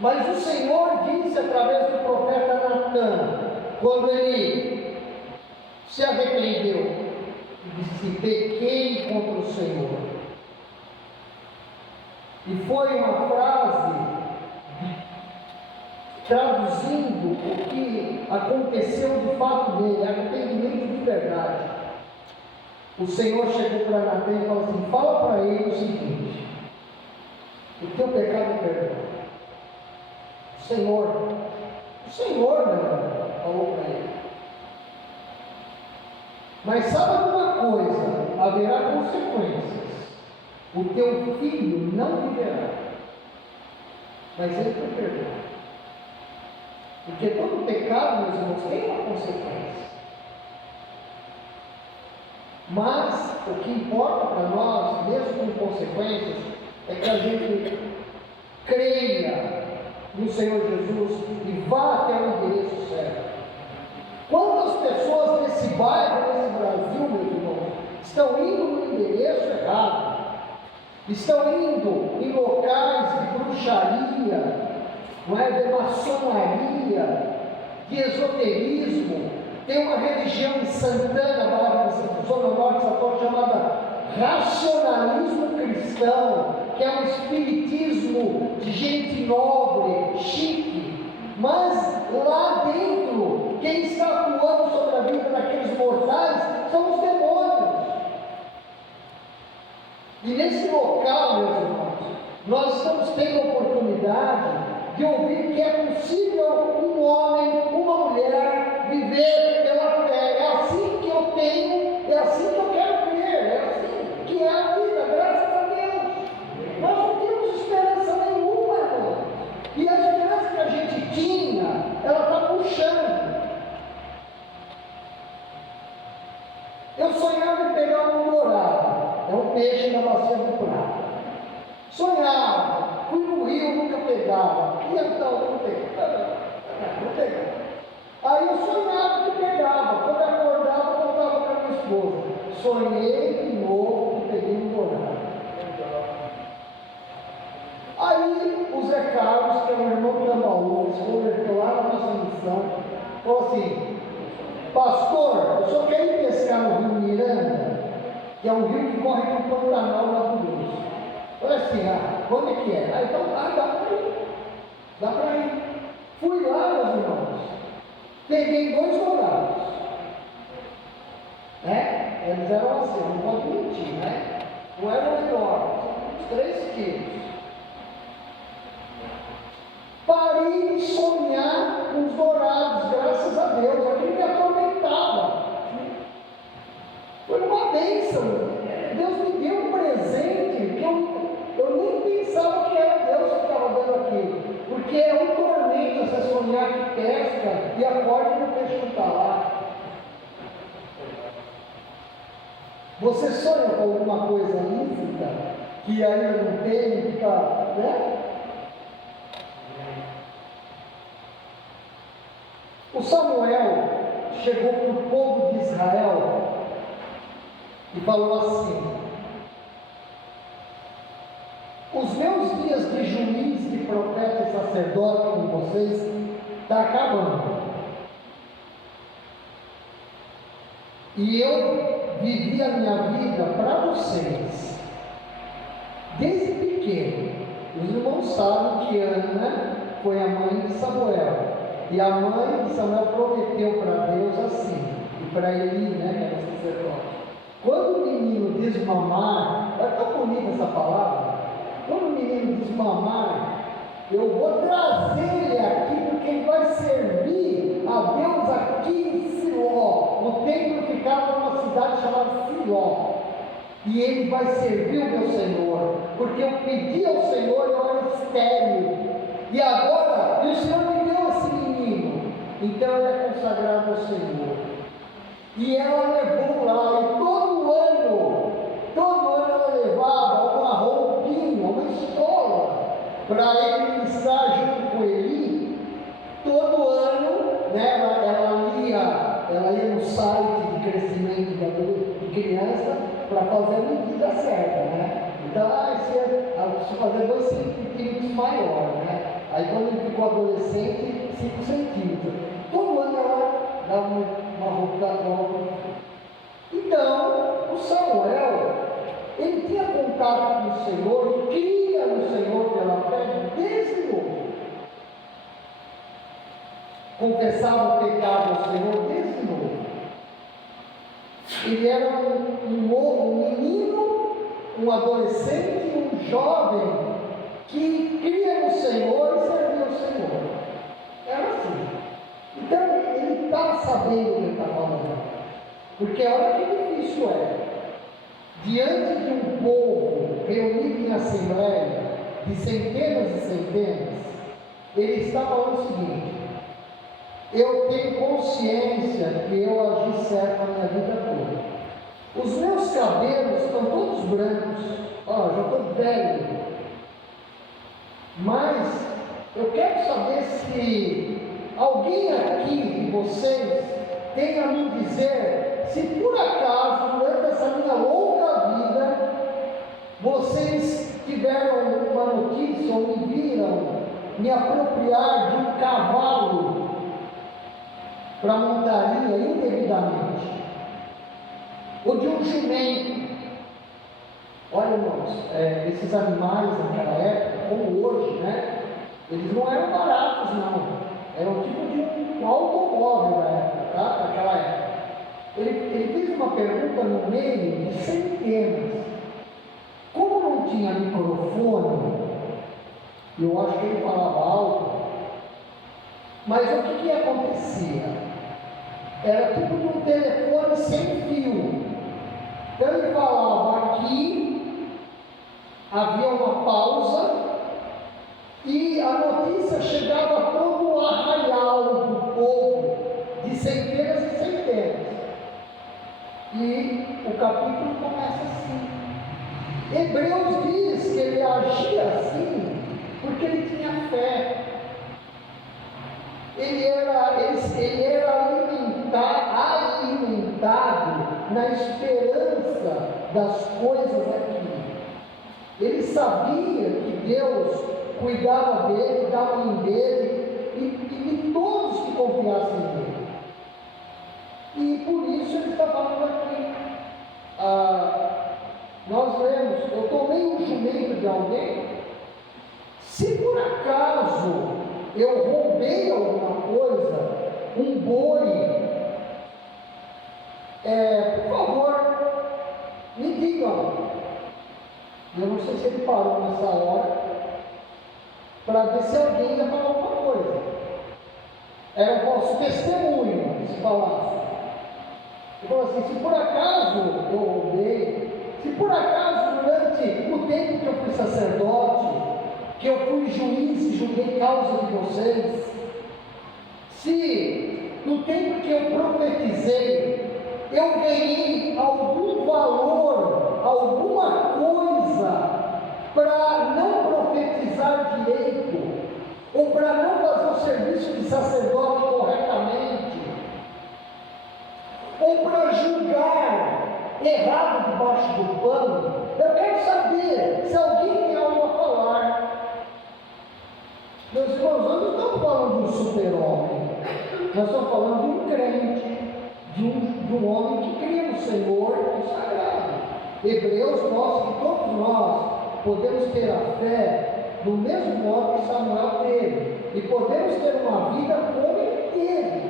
Mas o Senhor disse através do profeta Natan, quando ele se arrependeu, e disse: pequei contra o Senhor. E foi uma frase traduzindo o que aconteceu de fato nele, arrependimento de verdade. O Senhor chegou para Natan e falou assim: fala para ele o seguinte, o teu pecado é perdoado. O Senhor, falou para ele. Mas sabe uma coisa, haverá consequências. O teu filho não viverá, mas ele foi perdoado. Porque todo pecado, meus irmãos, tem uma consequência. Mas o que importa para nós, mesmo com consequências, é que a gente creia no Senhor Jesus e vá até o endereço certo. Quantas pessoas nesse bairro, nesse Brasil, meus irmãos, estão indo no endereço errado? Estão indo em locais de bruxaria, não é? De maçonaria, de esoterismo. Tem uma religião em Santana, Zona Norte de São Paulo, chamada racionalismo cristão, que é um espiritismo de gente nobre, chique. Mas lá dentro, quem está atuando sobre a vida daqueles mortais são os demônios. E nesse local, meus irmãos, nós estamos tendo a oportunidade de ouvir que é possível um homem, uma mulher, viver pela fé. É assim que eu tenho, é assim que eu quero crer, é assim que é a vida, graças a Deus. Nós não temos esperança nenhuma, irmão. E a esperança que a gente tinha, ela está puxando. Eu sonhava em pegar um dourado, é um peixe na bacia do prata. Sonhava, fui no rio, nunca pegava. E então, não tem. Não tem. Aí eu sonhava que pegava. Quando eu acordava, eu contava para minha esposa. Sonhei de novo que peguei um dourado. Aí o Zé Carlos, que é um irmão do Tambaú, se converteu lá na nossa missão, falou assim: pastor, eu só quero ir pescar no rio Miranda, que é um rio que corre para o Pantanal Mato Grosso. Eu falei assim: quando é que é? Aí então, dá para ir. Dá para ir. Fui lá, meus irmãos. Peguei 2 dourados. Né? Eles eram assim, não pode mentir, né? Não eram enormes, uns 3 quilos. Parei de sonhar com os dourados, graças a Deus. Aquilo me atormentava. Foi uma bênção. Deus me deu um presente que eu nem pensava que era Deus que estava dando aquilo. Porque é um tormento você sonhar que pesca e acorda e o peixe não está lá. Você sonha com alguma coisa lícita que ainda não tem, que está, né? O Samuel chegou para o povo de Israel e falou assim: os meus dias de juiz, de profeta e sacerdote com vocês está acabando. E eu vivi a minha vida para vocês desde pequeno. Os irmãos sabem que Ana foi a mãe de Samuel. E a mãe de Samuel prometeu para Deus assim, e para Eli, né, que era o sacerdote: quando o menino desmamar, é tão bonita essa palavra, quando o menino desmamar, eu vou trazer ele aqui, porque ele vai servir a Deus aqui em Siló. O templo ficava numa cidade chamada Siló. E ele vai servir o meu Senhor, porque eu pedi ao Senhor, eu era estéril. E agora, o Senhor me deu esse menino, então ele é consagrado ao Senhor. E ela levou lá, e todo ano ela levava uma roupinha, uma estola, para ele ministrar junto com ele. Todo ano, né, ela ia no site de crescimento de criança para fazer a medida certa, né? Então, ela precisa fazer 2 centímetros maior, né? Aí quando ele ficou adolescente, 5 centímetros. Todo ano ela dava uma roupa. Então, o Samuel, ele tinha contato com o Senhor, e cria no Senhor pela fé desde novo. Confessava o pecado ao Senhor desde novo. Ele era um menino, um adolescente, um jovem que cria no Senhor e servia ao Senhor. Era assim. Então ele estava sabendo o que ele estava falando. Porque olha que difícil é. Diante de um povo reunido em assembleia, de centenas e centenas, ele está falando o seguinte: eu tenho consciência que eu agi certo na minha vida toda. Os meus cabelos estão todos brancos. Já estou velho. Mas eu quero saber se alguém aqui de vocês tem a me dizer se por acaso, durante essa minha longa vida, vocês tiveram uma notícia ou me viram me apropriar de um cavalo para montaria indevidamente, ou de um jumento. Olha, irmãos, esses animais naquela época, como hoje, né? Eles não eram baratos, não. Eram tipo de um automóvel na época, tá? Naquela época. Ele fez uma pergunta no meio de centenas. Como não tinha microfone, eu acho que ele falava alto, mas o que acontecia? Era tipo de um telefone sem fio. Então ele falava aqui, havia uma pausa, e a notícia chegava a todo o arraial do povo, de centenas e centenas. E o capítulo começa assim. Hebreus diz que ele agia assim porque ele tinha fé. ele era alimentado na esperança das coisas aqui. Ele sabia que Deus cuidava dele, dava em dele e de todos que confiassem nele. E por isso ele está falando aqui. Nós lemos: eu tomei um jumento de alguém. Se por acaso eu roubei alguma coisa, um boi, por favor, me digam. Eu não sei se ele parou nessa hora para ver se alguém ia falar alguma coisa. Era o vosso testemunho, se falasse. Ele falou assim: se por acaso eu roubei, se por acaso durante o tempo que eu fui sacerdote, que eu fui juiz e julguei causa de vocês, se no tempo que eu profetizei, eu ganhei algum valor, alguma coisa, para não profetizar direito, ou para não fazer o serviço de sacerdote corretamente, ou para julgar errado debaixo do pano, eu quero saber se alguém tem algo a falar. Meus irmãos, nós não estamos falando de um super-homem, nós estamos falando de um crente, de um homem que crê no Senhor consagrado. Hebreus mostra que todos nós podemos ter a fé do mesmo modo que Samuel teve, e podemos ter uma vida como ele teve.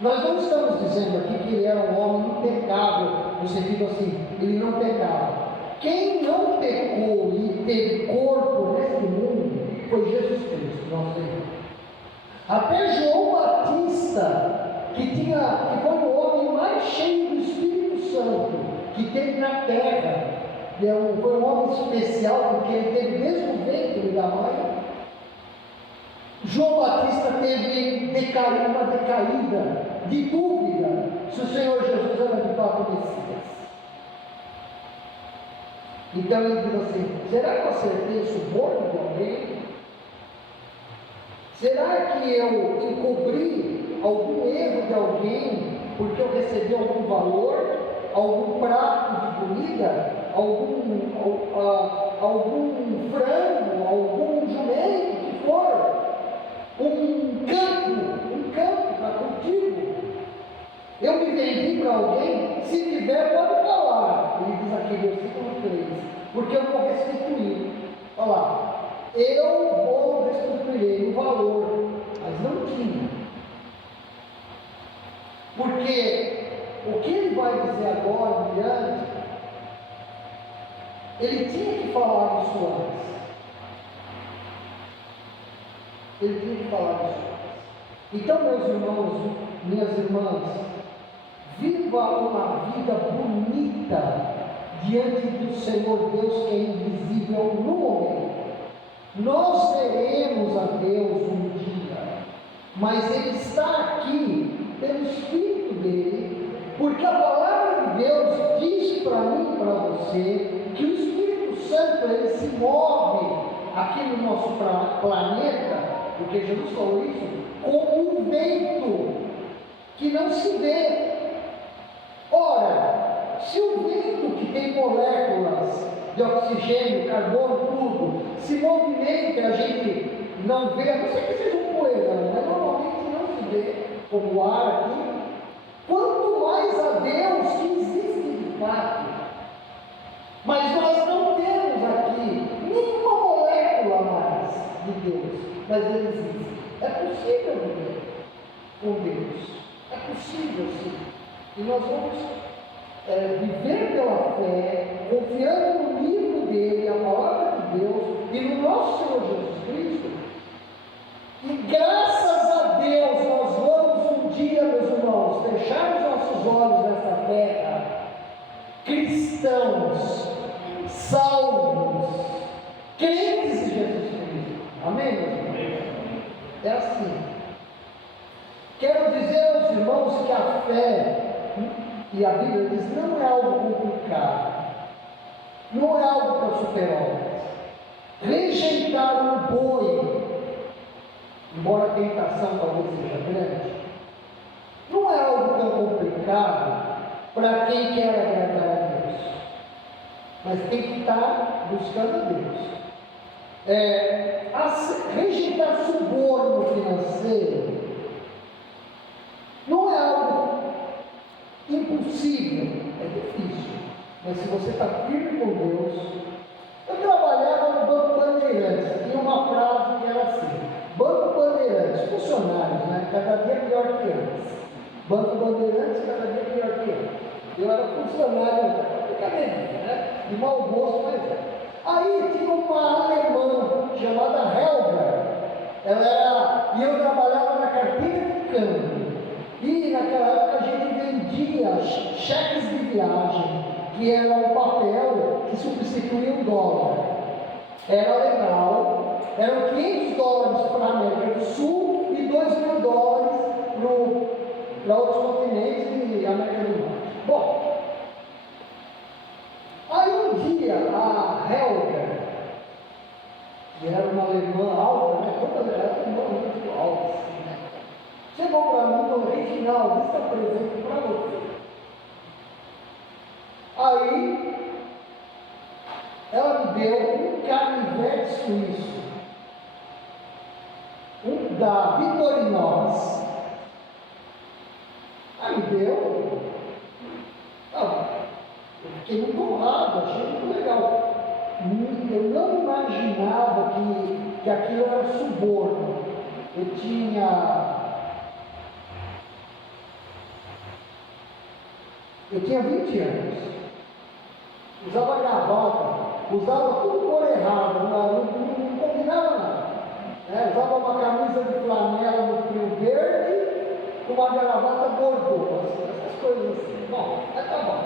Nós não estamos dizendo aqui que ele era um homem impecável, no sentido assim, ele não pecava. Quem não pecou e teve corpo nesse mundo foi Jesus Cristo, nosso Senhor. Até João Batista, que foi o homem mais cheio do Espírito Santo que teve na terra, foi um homem especial porque ele teve desde o ventre da mãe. João Batista teve uma decaída de dúvida se o Senhor Jesus era de fato o Messias. Então ele diz assim: será que eu acertei o suborno de alguém? Será que eu encobri algum erro de alguém porque eu recebi algum valor, algum prato de comida, algum frango, algum jumento, que for, um campo para cultivo? Eu me vendi para alguém? Se tiver, pode falar. Ele diz aqui, versículo 3, porque eu vou restituir. Olha lá, eu vou restituir o valor, mas não tinha. Porque o que ele vai dizer agora, diante, ele tinha que falar isso antes. Ele tinha que falar isso antes. Então, meus irmãos, minhas irmãs, viva uma vida bonita diante do Senhor Deus, que é invisível no momento. Nós veremos a Deus um dia, mas Ele está aqui pelo Espírito dele, porque a palavra de Deus diz para mim e para você que o Espírito Santo ele se move aqui no nosso planeta, porque Jesus falou isso, como um vento que não se vê. Ora, se o vento, que tem moléculas de oxigênio, carbono, tudo, se movimenta e a gente não vê, a não ser que seja um poeirão, mas normalmente não se vê, como o ar aqui, quanto mais a Deus que existe de fato. Mas nós não temos aqui nenhuma molécula mais de Deus, mas Ele existe. É possível viver com Deus, é possível sim. E nós vamos viver pela fé, confiando no livro dele, a palavra de Deus, e no nosso Senhor Jesus Cristo. E graças a Deus nós vamos um dia, meus irmãos, fechar os nossos olhos nessa terra, cristãos, salvos, crentes em Jesus Cristo. Amém, meus irmãos? É assim. Quero dizer aos irmãos que a fé, e a Bíblia diz, não é algo complicado, não é algo para super-homens. Rejeitar um boi embora a tentação talvez seja grande, não é algo tão complicado para quem quer agradar a Deus, mas tem que estar buscando a Deus. Rejeitar suborno financeiro não é algo impossível, é difícil, mas se você está firme com Deus. Eu trabalhava no Banco Bandeirantes, tinha uma frase que era assim: Banco Bandeirantes, funcionários, né? Cada dia pior que antes. Banco Bandeirantes, cada dia pior que antes. Eu era funcionário, brincadeirinha, né? De mau gosto, mas é. Aí tinha uma alemã chamada Helga. E eu trabalhava na carteira de câmbio. E naquela época a gente vendia cheques de viagem, que era um papel que substituía o dólar. Era legal, eram $500 para a América do Sul e $2.000 para outros continentes e América do Norte. Bom, aí um dia a Helga, que era uma alemã alta, né? Toda ela muito alta, assim, né? Chegou para mim e falou: Reginaldo, esse é um presente para você. Aí, ela me deu um canivete suíço, da Vitorinox. Aí me deu. Eu fiquei muito honrado, achei muito legal. Eu não imaginava que aquilo era suborno. Eu tinha 20 anos. Usava gravata, usava tudo cor errada, não combinava nada. Usava uma camisa de flanela no frio verde, com uma gravata bordô, essas coisas assim. Bom, tá bom.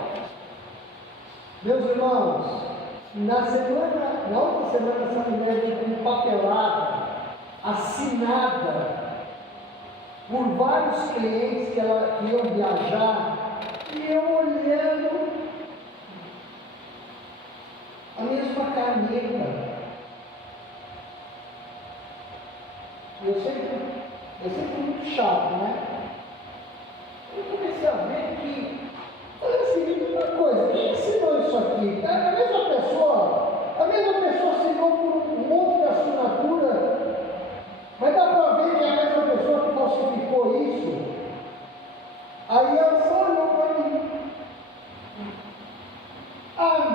Meus irmãos, na outra semana essa mulher veio com papelada, assinada por vários clientes que iam viajar, e eu olhando a mesma caneta. Eu sempre fui muito chato, né? Eu comecei a ver que, olha assim, uma coisa, quem ensinou isso aqui? A mesma pessoa assinou por um monte de assinatura, mas dá para ver que é a mesma pessoa que falsificou isso. Aí ela só olhou para mim.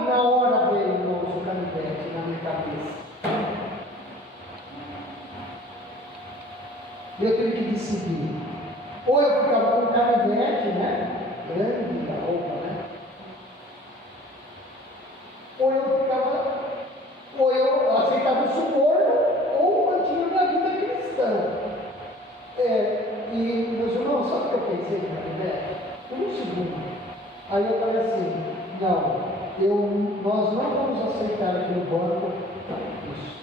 Na hora veio o nosso canivete na minha cabeça. Eu tive que decidir. Ou eu ficava com o canivete, né? Grande da roupa, né? Ou eu aceitava o suborno, ou mantinha minha vida cristã. E, meus irmãos, sabe o que eu pensei no canivete? Por um segundo. Aí eu falei assim: não. Nós não vamos aceitar aqui no banco isso.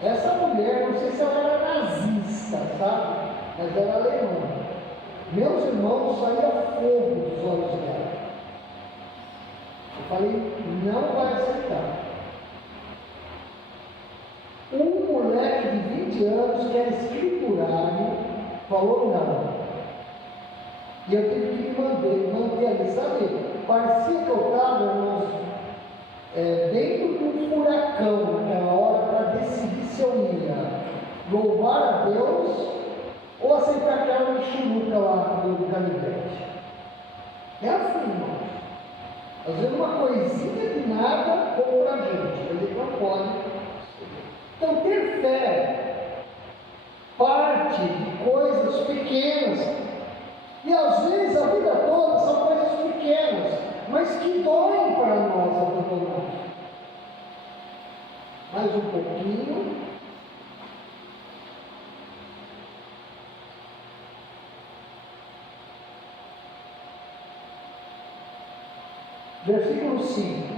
Essa mulher, não sei se ela era nazista, sabe? Mas era alemã. Meus irmãos, saía fogo dos olhos dela. Eu falei: não vai aceitar. Um moleque de 20 anos que era escriturário falou não. E eu tive que me manter ali, sabe? Parecia que eu estava, dentro de um furacão naquela hora para decidir se eu ia louvar a Deus ou aceitar aquela mexeruca lá do canivete. É assim, irmãos. Às vezes uma coisinha de nada compra a gente, a gente não pode. Então, ter fé parte de coisas pequenas. E às vezes a vida toda são coisas pequenas, mas que doem para nós abandonar. Mais um pouquinho. Versículo 5.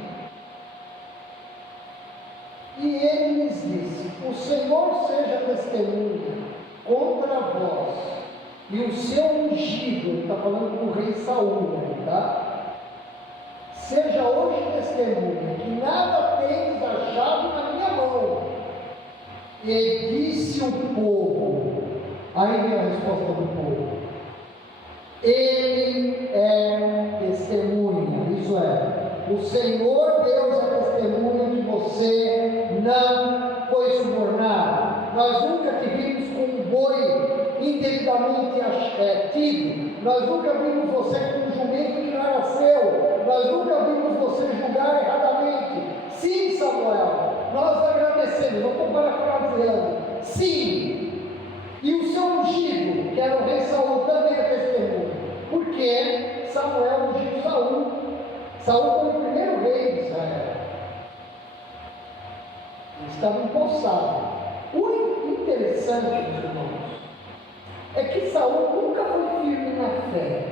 E ele lhes disse: o Senhor seja testemunha contra vós. E o seu ungido, ele está falando do rei Saul, tá? Seja hoje testemunha, que nada tens achado na minha mão. E disse o povo: Aí vem a resposta do povo. Ele é testemunha, isso é, o Senhor Deus é testemunha que você não foi subornado. Nós nunca te vimos com um boi indevidamente tido, nós nunca vimos você com um jumento que não era seu, nós nunca vimos você julgar erradamente. Sim, Samuel, nós agradecemos, vamos parafraseando, sim. E o seu ungido, que era o rei Saul, também é testemunho, porque Samuel ungiu Saul. Saul foi o primeiro rei de Israel. Ele estava empossado. O interessante, meus irmãos, é que Saul nunca foi firme na fé.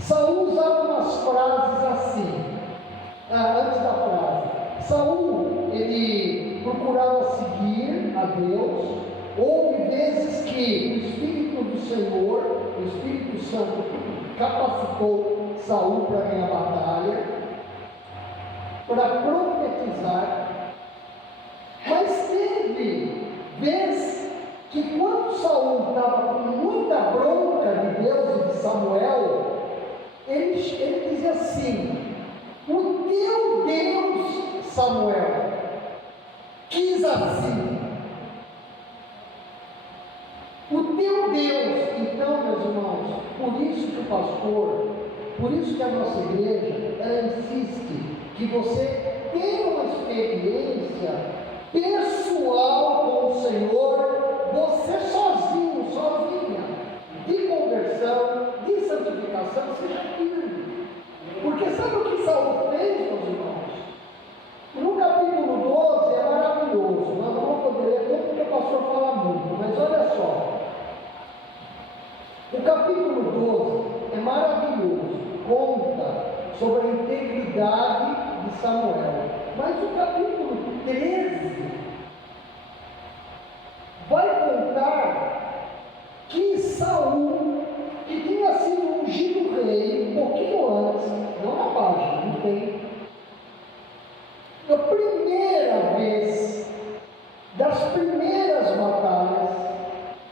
Saul usava umas frases assim, antes da frase. Saul, ele procurava seguir a Deus. Houve vezes que o Espírito do Senhor, o Espírito Santo, capacitou Saul para ganhar a batalha, para profetizar. Mas teve vezes que quando Saul estava com muita bronca de Deus e de Samuel, ele dizia assim: o teu Deus, Samuel, quis assim. O teu Deus. Então, meus irmãos, por isso que o pastor, por isso que a nossa igreja, ela insiste que você tenha uma experiência pessoal com o Senhor, você sozinho, sozinha, de conversão, de santificação, seja firme. Porque sabe o que Saul fez, meus irmãos? No capítulo 12 é maravilhoso, nós não vamos poder ler tudo porque o pastor fala muito, mas olha só. O capítulo 12 é maravilhoso, conta sobre a integridade de Samuel. Mas o capítulo 13 vai contar que Saul, que tinha sido ungido rei um pouquinho antes, não na página, não tem. A primeira vez, das primeiras batalhas,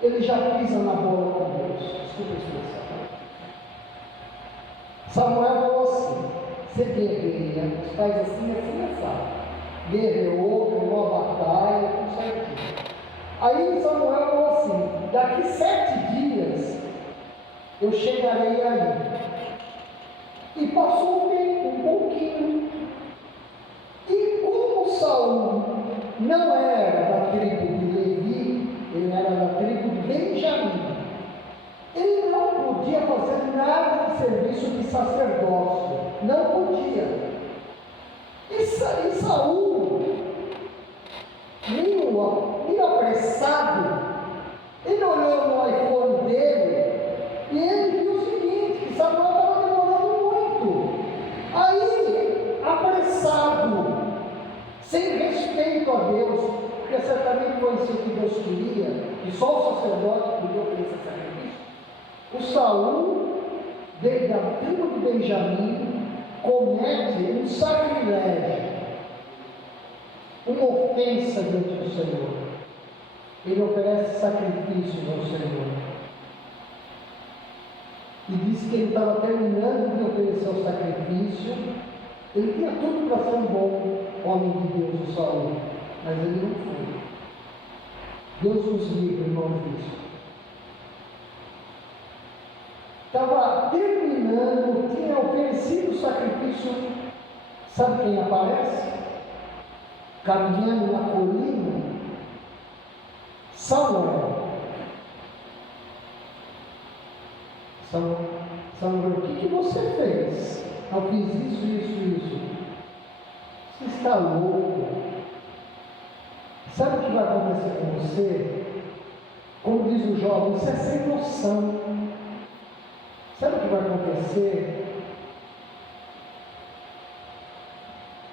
ele já pisa na bola com Deus. Desculpa a expressão. Samuel falou assim: você guerreia, faz assim, sabe? Guerreou, ganhou a batalha, tudo certinho. Aí Samuel falou assim: daqui 7 dias eu chegarei aí. E passou um tempo, um pouquinho. E como Saul não era da tribo de Levi, ele era da tribo de Benjamim, ele não podia fazer nada de serviço de sacerdócio, não podia. E Saul, meio apressado, ele olhou no iPhone dele e ele viu o seguinte, que Samuel estava demorando muito. Aí, apressado, sem respeito a Deus, porque certamente foi isso que Deus queria, que só o sacerdote podia oferecer sacrifício, o Saul, desde a tribo de Benjamim, comete um sacrilégio, uma ofensa diante do Senhor. Ele oferece sacrifícios ao Senhor. E disse que ele estava terminando de oferecer o sacrifício. Ele tinha tudo para ser um bom homem de Deus, o Saul, mas ele não foi. Deus nos livre, irmãos, disso. Estava terminando, tinha oferecido o sacrifício. Sabe quem aparece? Caminhando na colina, Samuel. Samuel, o que você fez? Eu fiz isso. Você está louco? Sabe o que vai acontecer com você? Como diz o jovem, você é sem noção. Sabe o que vai acontecer?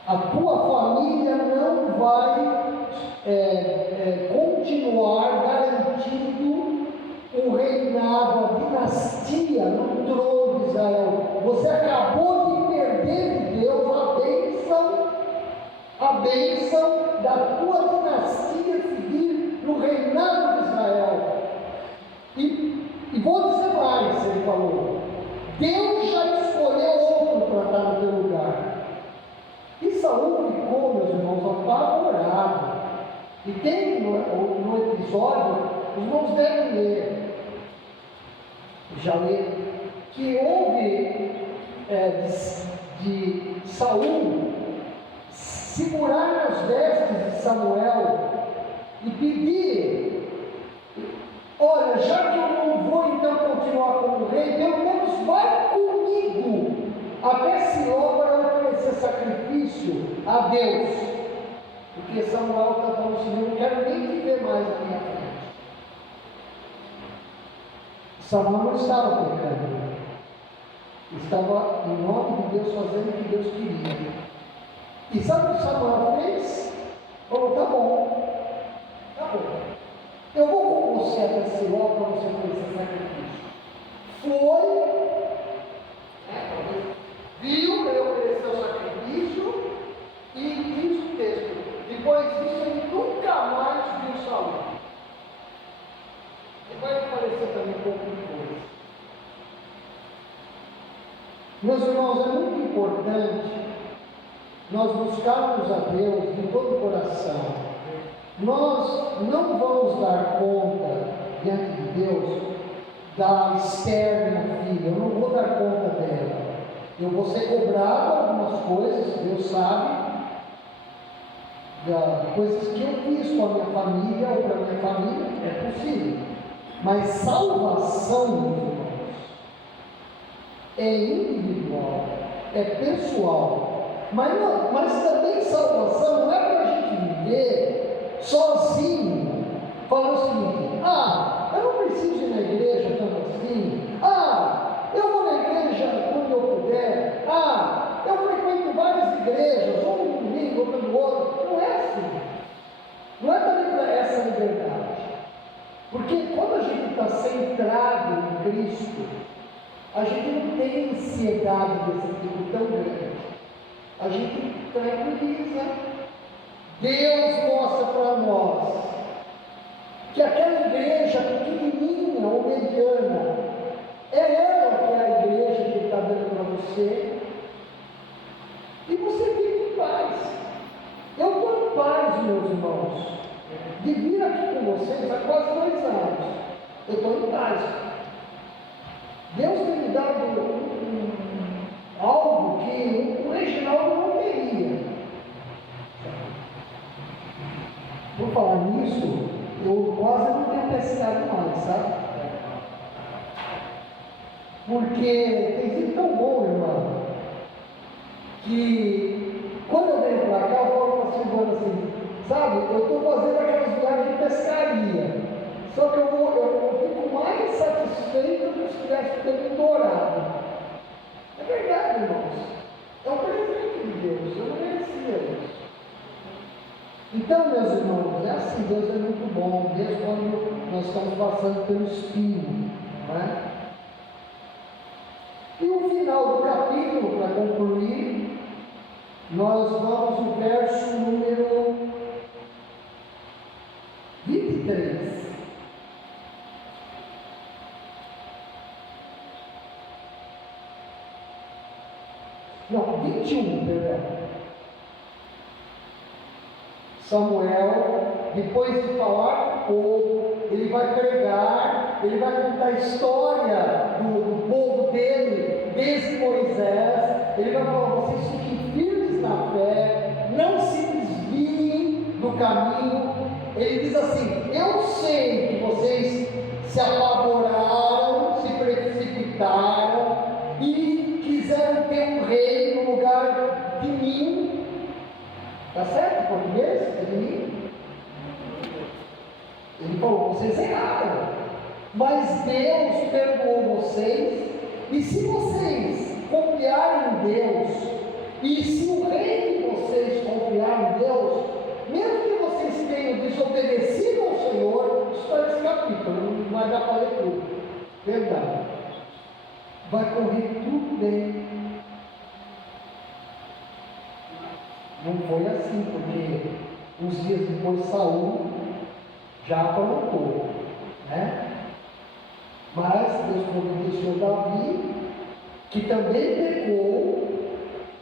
A tua família não vai continuar garantindo o reinado, a dinastia no trono de Israel. Você acabou de perder de Deus a bênção da tua dinastia seguir no reinado de Israel. E tem no episódio, os irmãos devem ler, já leram, que houve de Saul segurar as vestes de Samuel e pedir: olha, já que eu não vou então continuar como rei, pelo menos vai comigo até Siló para oferecer sacrifício a Deus. Porque Samuel está falando assim: eu não quero nem te ver mais na minha frente. Samuel não estava pecando, estava em nome de Deus fazendo o que Deus queria. E sabe o que Samuel fez? Falou: tá bom, eu vou com você até Siló para você oferecer sacrifício. Foi, viu, ele ofereceu o sacrifício e diz o texto: depois disso ele nunca mais viu Saul. E vai aparecer também um pouco depois. Meus irmãos, é muito importante nós buscarmos a Deus de todo o coração. Nós não vamos dar conta diante de Deus da Esther, minha filha. Eu não vou dar conta dela. Eu vou ser cobrado algumas coisas, Deus sabe, coisas que eu fiz com a minha família ou para a minha família, é possível. Mas salvação, meus irmãos, é individual, é pessoal. Mas também salvação não é para a gente viver sozinho, falando o seguinte: eu não preciso ir na igreja tanto assim, eu vou na igreja quando eu puder, eu frequento várias igrejas, ou um domingo, ou no outro. Não é assim. Não é também para essa liberdade. Porque quando a gente está centrado em Cristo, a gente não tem ansiedade desse tipo tão grande. A gente tranquiliza. Deus mostra para nós que aquela igreja pequenininha ou mediana é ela que é a igreja que Ele está dando para você, e você vive em paz. Eu estou em paz, meus irmãos, de vir aqui com vocês há quase 2 anos. Eu estou em paz. Deus tem me dado algo que o Reginaldo não teria. Por falar nisso, eu quase não tenho pescado mais, sabe? Porque tem sido tão bom, irmão, que quando eu venho para cá, eu falo para a Silvana assim: sabe, eu estou fazendo aquelas viagens de pescaria, só que eu fico mais satisfeito do que se tivesse pego dourado. É verdade, irmãos, é um presente de Deus, eu não merecia isso. Então, meus irmãos, é assim: Deus é muito bom, mesmo quando nós estamos passando pelo espinho, não é? E o final do capítulo, para concluir, nós vamos no verso número 23. Não, 21, perdão. Samuel, depois de falar com o povo, ele vai pregar, ele vai contar a história do povo dele, desde Moisés. Ele vai falar: vocês fiquem firmes na fé, não se desviem do caminho. Ele diz assim: eu sei que vocês se apavoraram, se precipitaram e quiseram ter um rei no lugar de mim. Está certo em português? Ele falou: vocês erraram, mas Deus perdoou vocês, e se vocês confiarem em Deus, e se o rei de vocês confiar em Deus, mesmo que vocês tenham desobedecido ao Senhor, isso está nesse capítulo, não vai dar para ler tudo, verdade, vai correr tudo bem. Não foi assim, porque uns dias depois Saul já aprontou, né? Mas Deus providenciou Davi, que também pecou,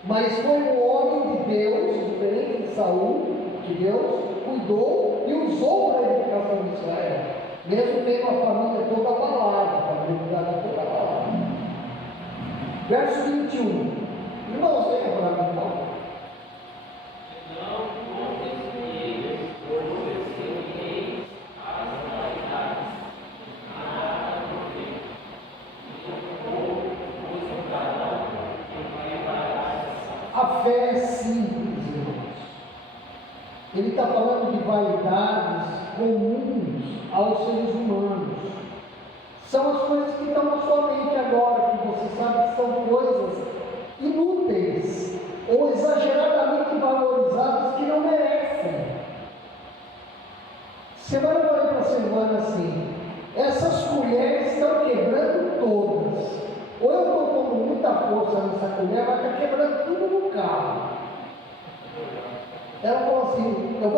mas foi um homem de Deus, diferente de Saul, que Deus cuidou e usou para a edificação de Israel, mesmo tendo a família toda abalada, a família toda abalada. Verso 21. Irmãos, venha para mim, então. A fé é simples, irmãos. Ele está falando de vaidades comuns aos seres humanos. São as coisas que estão na sua mente agora, que você sabe que são coisas inúteis ou exageradamente valorizadas que não merecem. Semana eu falei para a semana assim: essas colheres estão quebrando todas. Ou eu estou pondo muita força nessa colher, vai estar quebrando tudo no carro. Ela falou assim, ela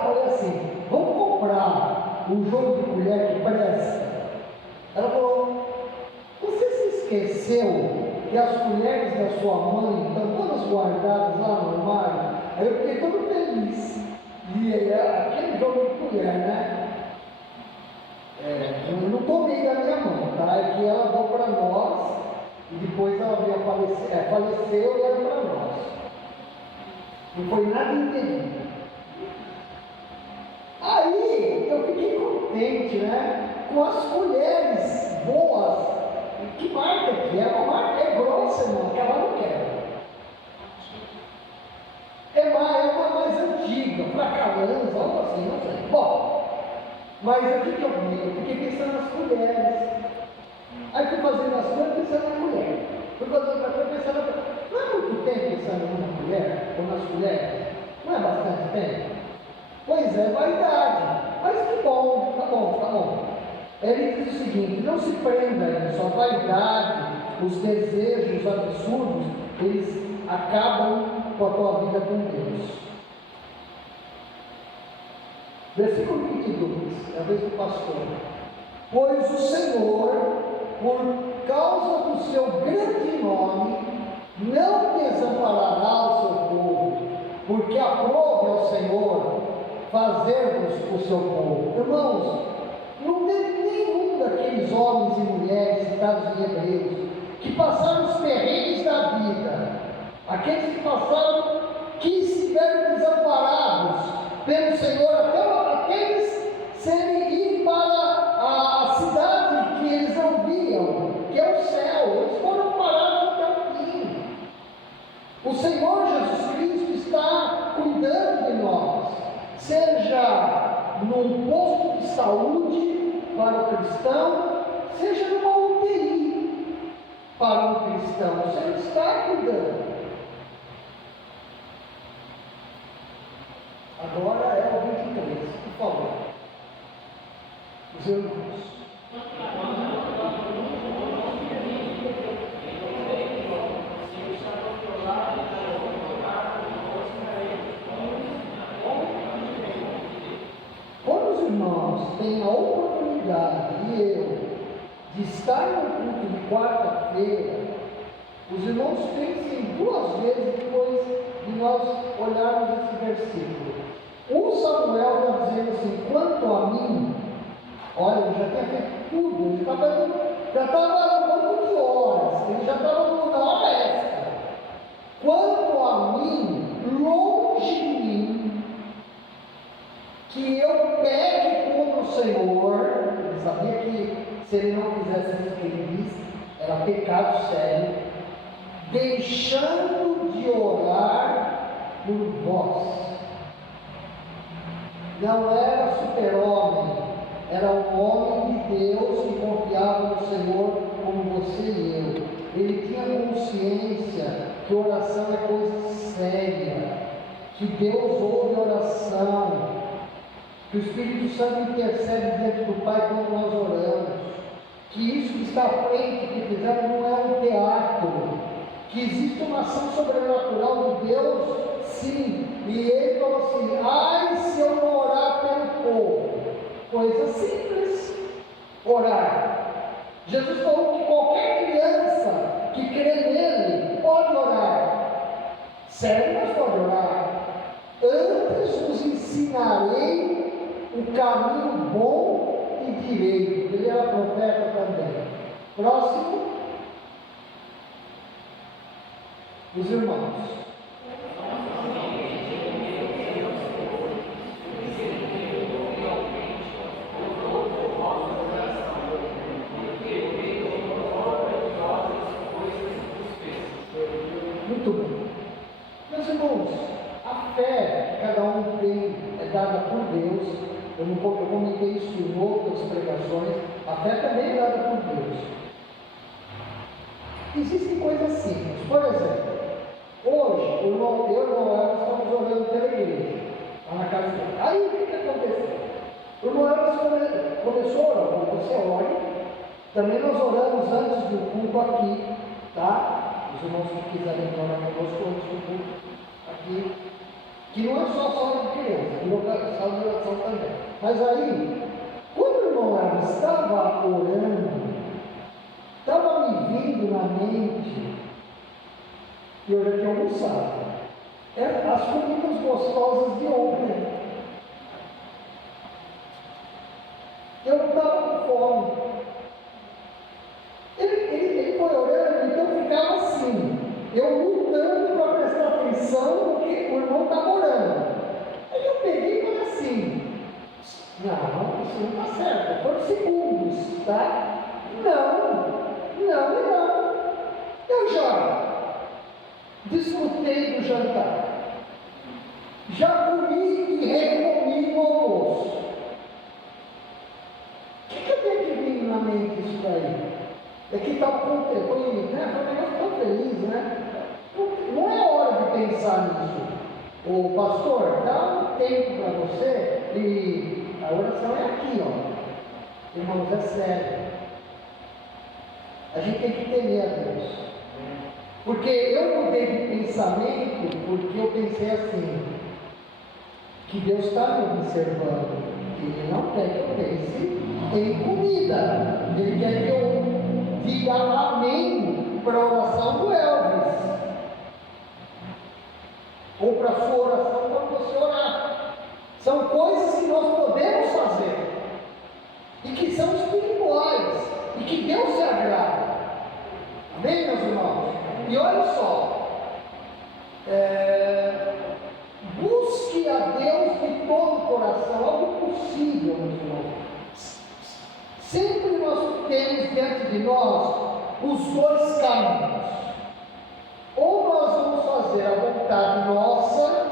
falou assim, vamos comprar um jogo de colher que presta. Ela falou, você se esqueceu que as colheres da sua mãe estão todas guardadas lá no armário? Aí eu fiquei todo feliz. E aquele jogo de colher, né? Eu não tomei da minha mão, tá? É que ela deu para nós e depois ela veio faleceu e era para nós. Não foi nada indevido. Aí eu fiquei contente, né? Com as colheres boas. Que marca que é? Uma marca grossa, irmão, que ela não quer. É uma mais antiga, Fracalanza, algo assim, não sei. Bom, mas o que eu vi? Eu fiquei pensando nas colheres. Aí fui fazendo as coisas pensando na colher. Fui fazendo outra coisa pensando na colher. Não é muito tempo pensando numa colher, ou nas colheres? Não é bastante tempo? Pois é, vaidade. Mas que bom, tá bom. Ele diz o seguinte: não se prenda nisso, a vaidade, os desejos absurdos, eles acabam com a tua vida com Deus. Versículo 22, é a vez do pastor. Pois o Senhor, por causa do seu grande nome, não desamparará o seu povo, porque aprove ao Senhor fazer-vos o seu povo. Irmãos, não teve nenhum daqueles homens e mulheres citados em Hebreus que passaram os perrengues da vida, aqueles que passaram, que estiveram desamparados pelo Senhor, até aqueles irem para a cidade que eles não viam, que é o céu. Eles foram parados até o fim. O Senhor Jesus Cristo está cuidando de nós, seja num posto de saúde para o cristão, seja numa UTI para o cristão. O Senhor está cuidando. Agora é o 23, por favor. Os irmãos. Quando os irmãos têm a oportunidade, e eu, de estar no culto de quarta-feira, os irmãos pensem duas vezes depois de nós olharmos esse versículo. O Samuel está dizendo assim: quanto a mim, olha, ele já tinha feito tudo, ele já estava no banco de horas, ele já estava na hora extra. Quanto a mim, longe de mim, que eu pegue contra o Senhor. Ele sabia que se ele não fizesse isso que ele disse, era pecado sério, deixando de orar por vós. Não era super-homem, era um homem de Deus que confiava no Senhor como você e eu. Ele tinha consciência que oração é coisa séria, que Deus ouve oração, que o Espírito Santo intercede diante do Pai quando nós oramos, que isso que está à frente, que fizemos, não é um teatro, que existe uma ação sobrenatural de Deus, sim. E ele falou assim: ai, se eu não orar pelo povo. Coisa simples, orar. Jesus falou que qualquer criança que crê nele pode orar. Sério, mas pode orar. antes vos ensinarei o caminho bom e direito. Ele era profeta também. Próximo, os irmãos. Muito bem. Meus irmãos, a fé que cada um tem é dada por Deus. Eu comentei isso em outras pregações. A fé também é dada por Deus. Existem coisas simples. Por exemplo, hoje, eu e o irmão Elvis estamos orando pela igreja, lá na casa dele. Aí o que aconteceu? O irmão Elvis começou a orar. Você ore. Também nós oramos antes do culto aqui, tá? Os irmãos que quiserem orar conosco antes do culto aqui, que não é só sala de criança, sala de oração também. Mas aí, quando o irmão Elvis estava orando, estava me vindo na mente, e eu já tinha almoçado, as comidas gostosas de ontem. Eu estava com fome. Ele foi orando, então eu ficava assim, eu lutando para prestar atenção porque o irmão estava orando. Aí eu peguei e falei assim: não, isso não está certo, foram segundos, tá? Não. Eu já desfrutei do jantar, já comi e recomi no almoço. O que eu tenho que vir na mente isso daí? É que está contente, foi um negócio tão feliz, né? Não é hora de pensar nisso. O pastor, dá um tempo para você, e a oração é aqui, ó. Irmãos, é sério. A gente tem que temer a Deus. Porque eu mudei de pensamento, porque eu pensei assim, que Deus está me observando. Ele não quer que eu pense em comida. Ele quer que eu diga amém para a oração do Elvis, ou para a sua oração para você orar. São coisas que nós podemos fazer e que são espirituais e que Deus se agrada. Amém, meus irmãos? E olha só, busque a Deus de todo o coração, algo possível, meus irmãos. Sempre nós temos diante de nós os dois caminhos. Ou nós vamos fazer a vontade nossa,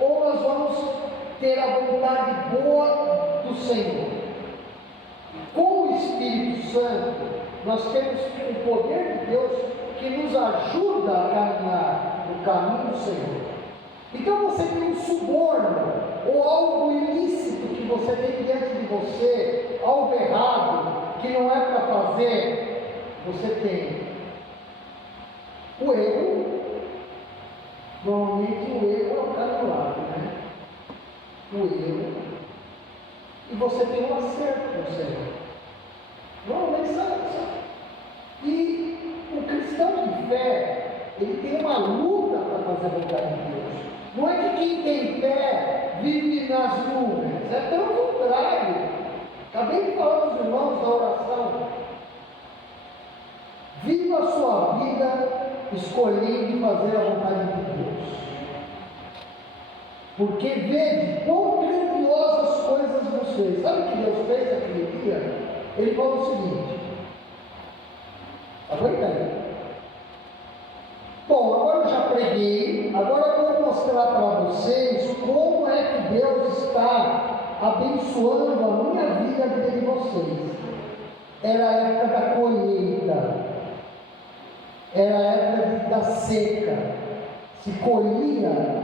ou nós vamos ter a vontade boa do Senhor. Com o Espírito Santo, nós temos o poder de Deus que nos ajuda a caminhar no caminho do Senhor. Então você tem um suborno ou algo ilícito que você tem diante de você, algo errado que não é para fazer, você tem o erro. Normalmente o erro é o calculado, né? O erro. E você tem um acerto com o Senhor. Normalmente sabe. E o cristão de fé, ele tem uma luta para fazer a vontade de Deus. Não é que quem tem fé vive nas nuvens, é pelo contrário. Acabei de falar dos irmãos da oração. Viva a sua vida escolhendo fazer a vontade de Deus. Porque veja quão grandiosas coisas Deus fez. Sabe o que Deus fez aquele dia? Ele falou o seguinte: aguenta aí. Bom, agora eu já preguei, agora eu vou mostrar para vocês como é que Deus está abençoando a minha vida e a vida de vocês. Era a época da colheita, era a época da seca, se colhia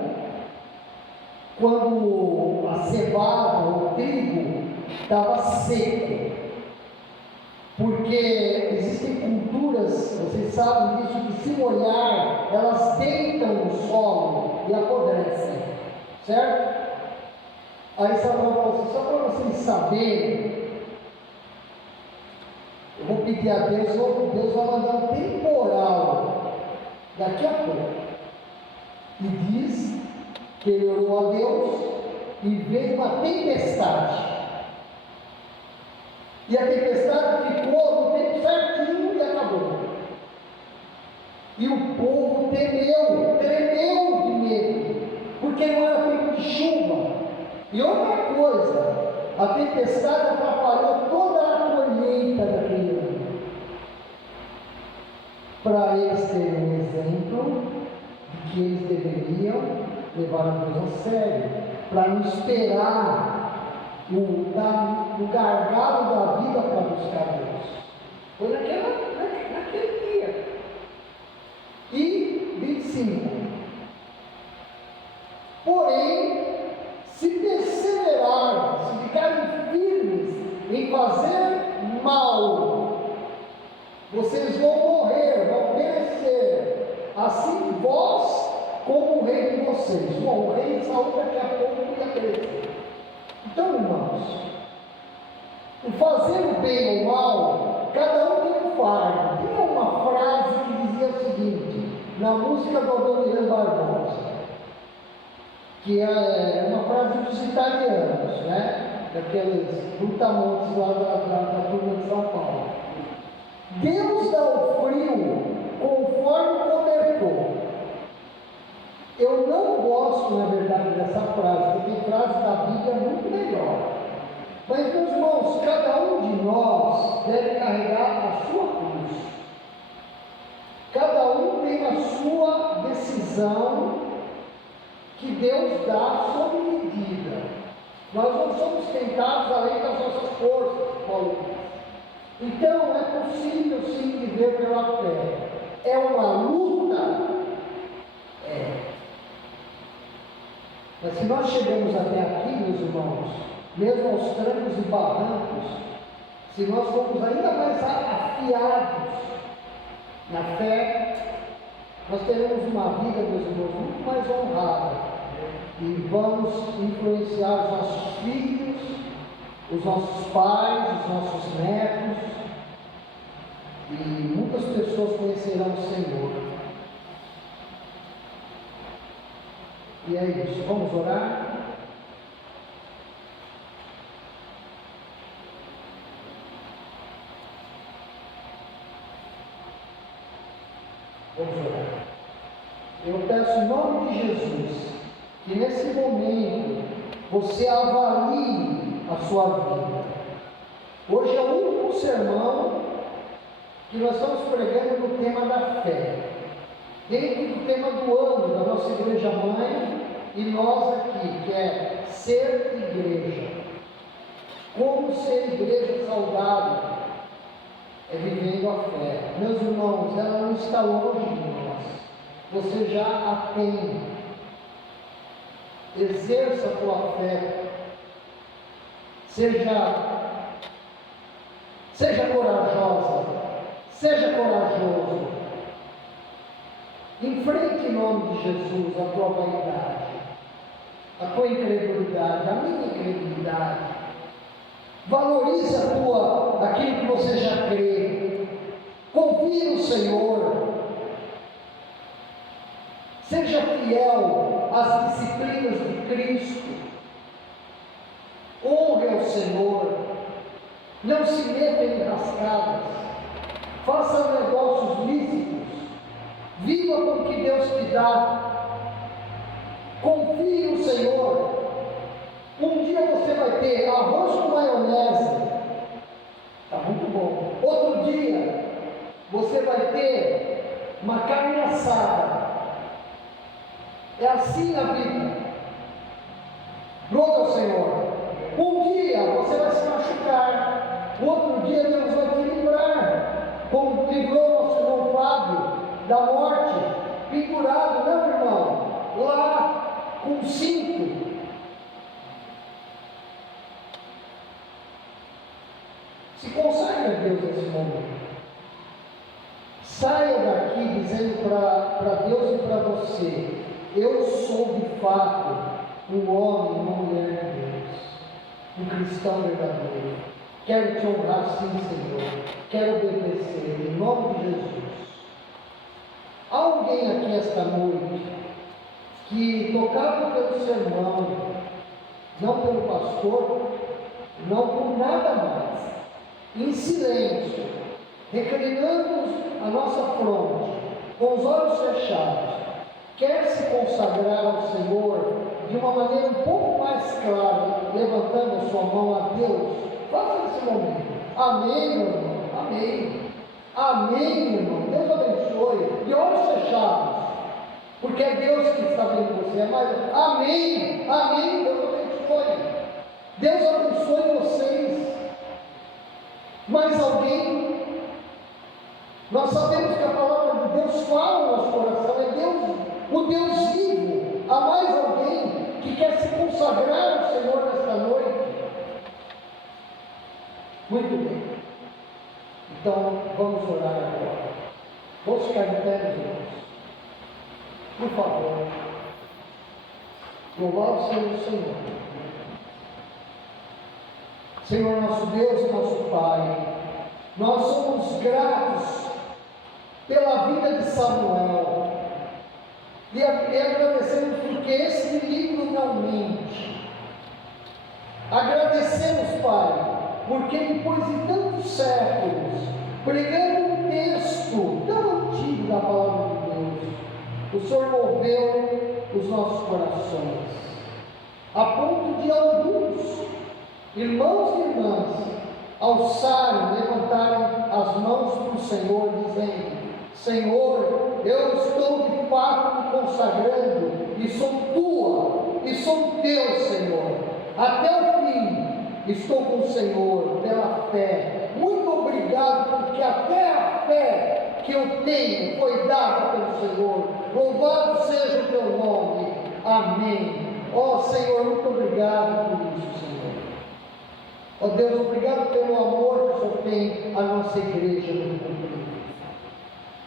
quando a cevada, o trigo, estava seco. Porque existem culturas, vocês sabem disso, que se molhar, elas deitam no solo e apodrecem, certo? Aí Samuel falou assim: só para vocês saberem, eu vou pedir a Deus, Deus vai mandar um temporal daqui a pouco. E diz que ele orou a Deus e veio uma tempestade. E a tempestade ficou no tempo certinho e acabou. E o povo tremeu de medo, porque não era tempo de chuva. E outra coisa, a tempestade atrapalhou toda a colheita daquele ano. Para eles terem um exemplo de que eles deveriam levar a Deus a sério, para não esperar o gargalo da vida para buscar Deus. Foi naquele dia. E 25. Porém, se perseverarem, se ficarem firmes em fazer mal, vocês vão morrer, vão perecer, assim vós como o rei de vocês. Bom, o rei de Saul daqui a pouco ia perecer. Então, irmãos, o fazer o bem ou o mal, cada um tem um fardo. Tinha uma frase que dizia o seguinte, na música do Adoniran Barbosa, que é uma frase dos italianos, né? Daqueles brutamontes lá da turma de São Paulo. Deus dá o frio conforme o cobertor. Eu não gosto, na verdade, dessa frase, porque tem frase da Bíblia muito melhor. Mas, meus irmãos, cada um de nós deve carregar a sua cruz. Cada um tem a sua decisão que Deus dá sob medida. Nós não somos tentados além das nossas forças, Paulo diz. Então, é possível sim viver pela fé. É uma luta? É. Mas se nós chegamos até aqui, meus irmãos, mesmo aos trancos e barrancos, se nós formos ainda mais afiados na fé, nós teremos uma vida, meus irmãos, muito mais honrada. E vamos influenciar os nossos filhos, os nossos pais, os nossos netos, e muitas pessoas conhecerão o Senhor. E é isso, vamos orar? Vamos orar. Eu peço em nome de Jesus, que nesse momento você avalie a sua vida. Hoje é o último sermão que nós estamos pregando no tema da fé. Dentro do tema do ano da nossa igreja mãe e nós aqui, que é ser igreja. Como ser igreja saudável? É vivendo a fé. Meus irmãos, ela não está longe de nós. Você já a tem. Exerça a tua fé. Seja corajosa. Seja corajoso. Enfrente em nome de Jesus a tua vaidade, a tua incredulidade, a minha incredulidade. Valorize aquilo que você já crê. Confie no Senhor. Seja fiel às disciplinas de Cristo. Honre ao Senhor. Não se meta em rascadas. Faça negócios lícitos. Viva com o que Deus te dá. Confie no Senhor. Um dia você vai ter arroz com maionese. Está muito bom. Outro dia você vai ter uma carne assada. É assim a vida. Louva ao Senhor. Um dia você vai se machucar. Outro dia Deus vai te livrar. Como livrou nosso irmão Fábio da morte, pendurado, não, irmão? Lá, com cinto. Se consagre a Deus nesse momento. Saia daqui dizendo para Deus e para você: eu sou de fato um homem, uma mulher de Deus, um cristão verdadeiro. Quero te honrar, sim, Senhor. Quero obedecer, em nome de Jesus. Há alguém aqui esta noite que, tocado pelo sermão, não pelo pastor, não por nada mais, em silêncio, reclinando a nossa fronte, com os olhos fechados, quer se consagrar ao Senhor de uma maneira um pouco mais clara, levantando a sua mão a Deus, faça esse momento. Amém, meu irmão? Amém. Amém, meu irmão. Deus abençoe. De olhos fechados, porque é Deus que está vendo você. Mas amém, amém. Deus abençoe. Deus abençoe vocês. Mais alguém? Nós sabemos que a palavra de Deus fala no nosso coração. É Deus, o Deus vivo. Há mais alguém que quer se consagrar ao Senhor nesta noite? Muito bem. Então, vamos orar agora. Vamos ficar de pé, meus irmãos. Por favor. Louvado seja o Senhor. Senhor, nosso Deus e nosso Pai, nós somos gratos pela vida de Samuel. E agradecemos porque esse livro não mente. Agradecemos, Pai, porque depois de tantos séculos, pregando um texto tão antigo da palavra de Deus, o Senhor moveu os nossos corações, a ponto de alguns irmãos e irmãs alçarem, levantarem as mãos para o Senhor, dizendo: Senhor, eu estou de fato me consagrando, e sou tua, e sou teu, Senhor, até o fim. Estou com o Senhor pela fé. Muito obrigado, porque até a fé que eu tenho foi dada pelo Senhor. Louvado seja o teu nome. Amém. Ó Senhor, muito obrigado por isso, Senhor. Ó Deus, obrigado pelo amor que o Senhor tem à nossa igreja no mundo.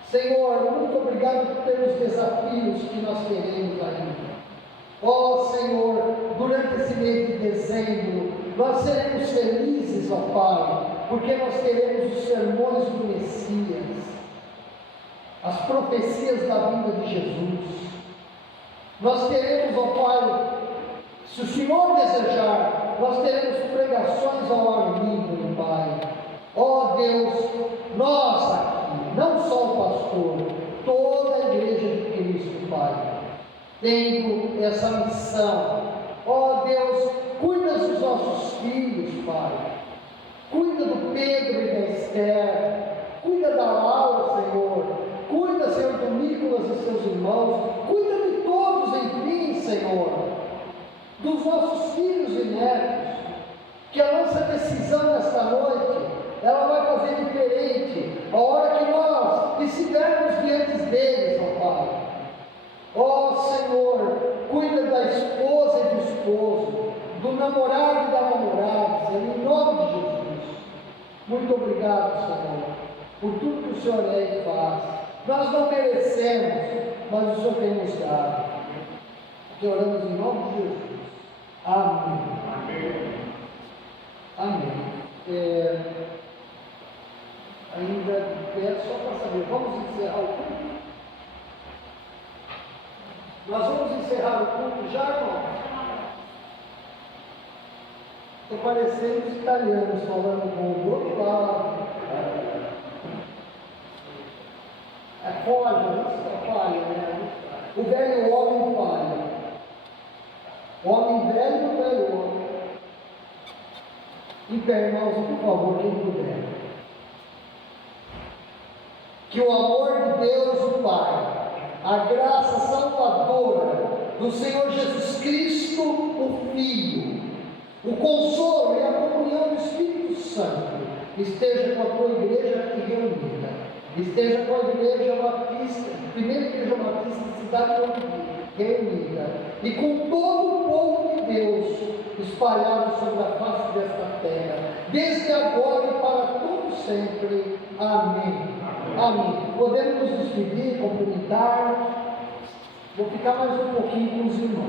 Senhor, muito obrigado pelos desafios que nós teremos ainda. Ó Senhor, durante esse mês de dezembro, nós seremos felizes, ó Pai, porque nós teremos os sermões do Messias, as profecias da vinda de Jesus. Nós teremos, ó Pai, se o Senhor desejar, nós teremos pregações ao ar livre, Pai. Ó Deus, nós aqui, não só o pastor, toda a igreja de Cristo, Pai, tendo essa missão. Ó Deus, cuida dos nossos filhos, Pai. Cuida do Pedro e da Esther. Cuida da Laura, Senhor. Cuida, Senhor, do Nicolas e seus irmãos. Cuida de todos, enfim, Senhor. Dos nossos filhos e netos. Que a nossa decisão nesta noite, ela vai fazer diferente. A hora que nós estivermos diante deles, ó Pai. Ó Senhor, cuida da esposa e do esposo, do namorado e da namorada, Senhor, em nome de Jesus. Muito obrigado, Senhor, por tudo que o Senhor é e faz. Nós não merecemos, mas o Senhor tem nos dado. Que oramos em nome de Jesus. Amém. Amém. Ainda de pé, só para saber, vamos encerrar o culto? Nós vamos encerrar o culto já, irmão? Estou parecendo os italianos falando com o outro lado. É falha, isso é falha, né? O velho homem falha. O homem velho e o velho homem. Em pé, irmãos, por favor, quem puder. Que o amor de Deus, o Pai, a graça salvadora do Senhor Jesus Cristo, o Filho, o consolo e a comunhão do Espírito Santo esteja com a tua igreja aqui reunida, esteja com a igreja batista, primeira igreja batista da cidade reunida, e com todo o povo de Deus espalhado sobre a face desta terra, desde agora e para todo sempre. Amém. Amém. Podemos nos despedir, cumprimentar. Vou ficar mais um pouquinho com os irmãos.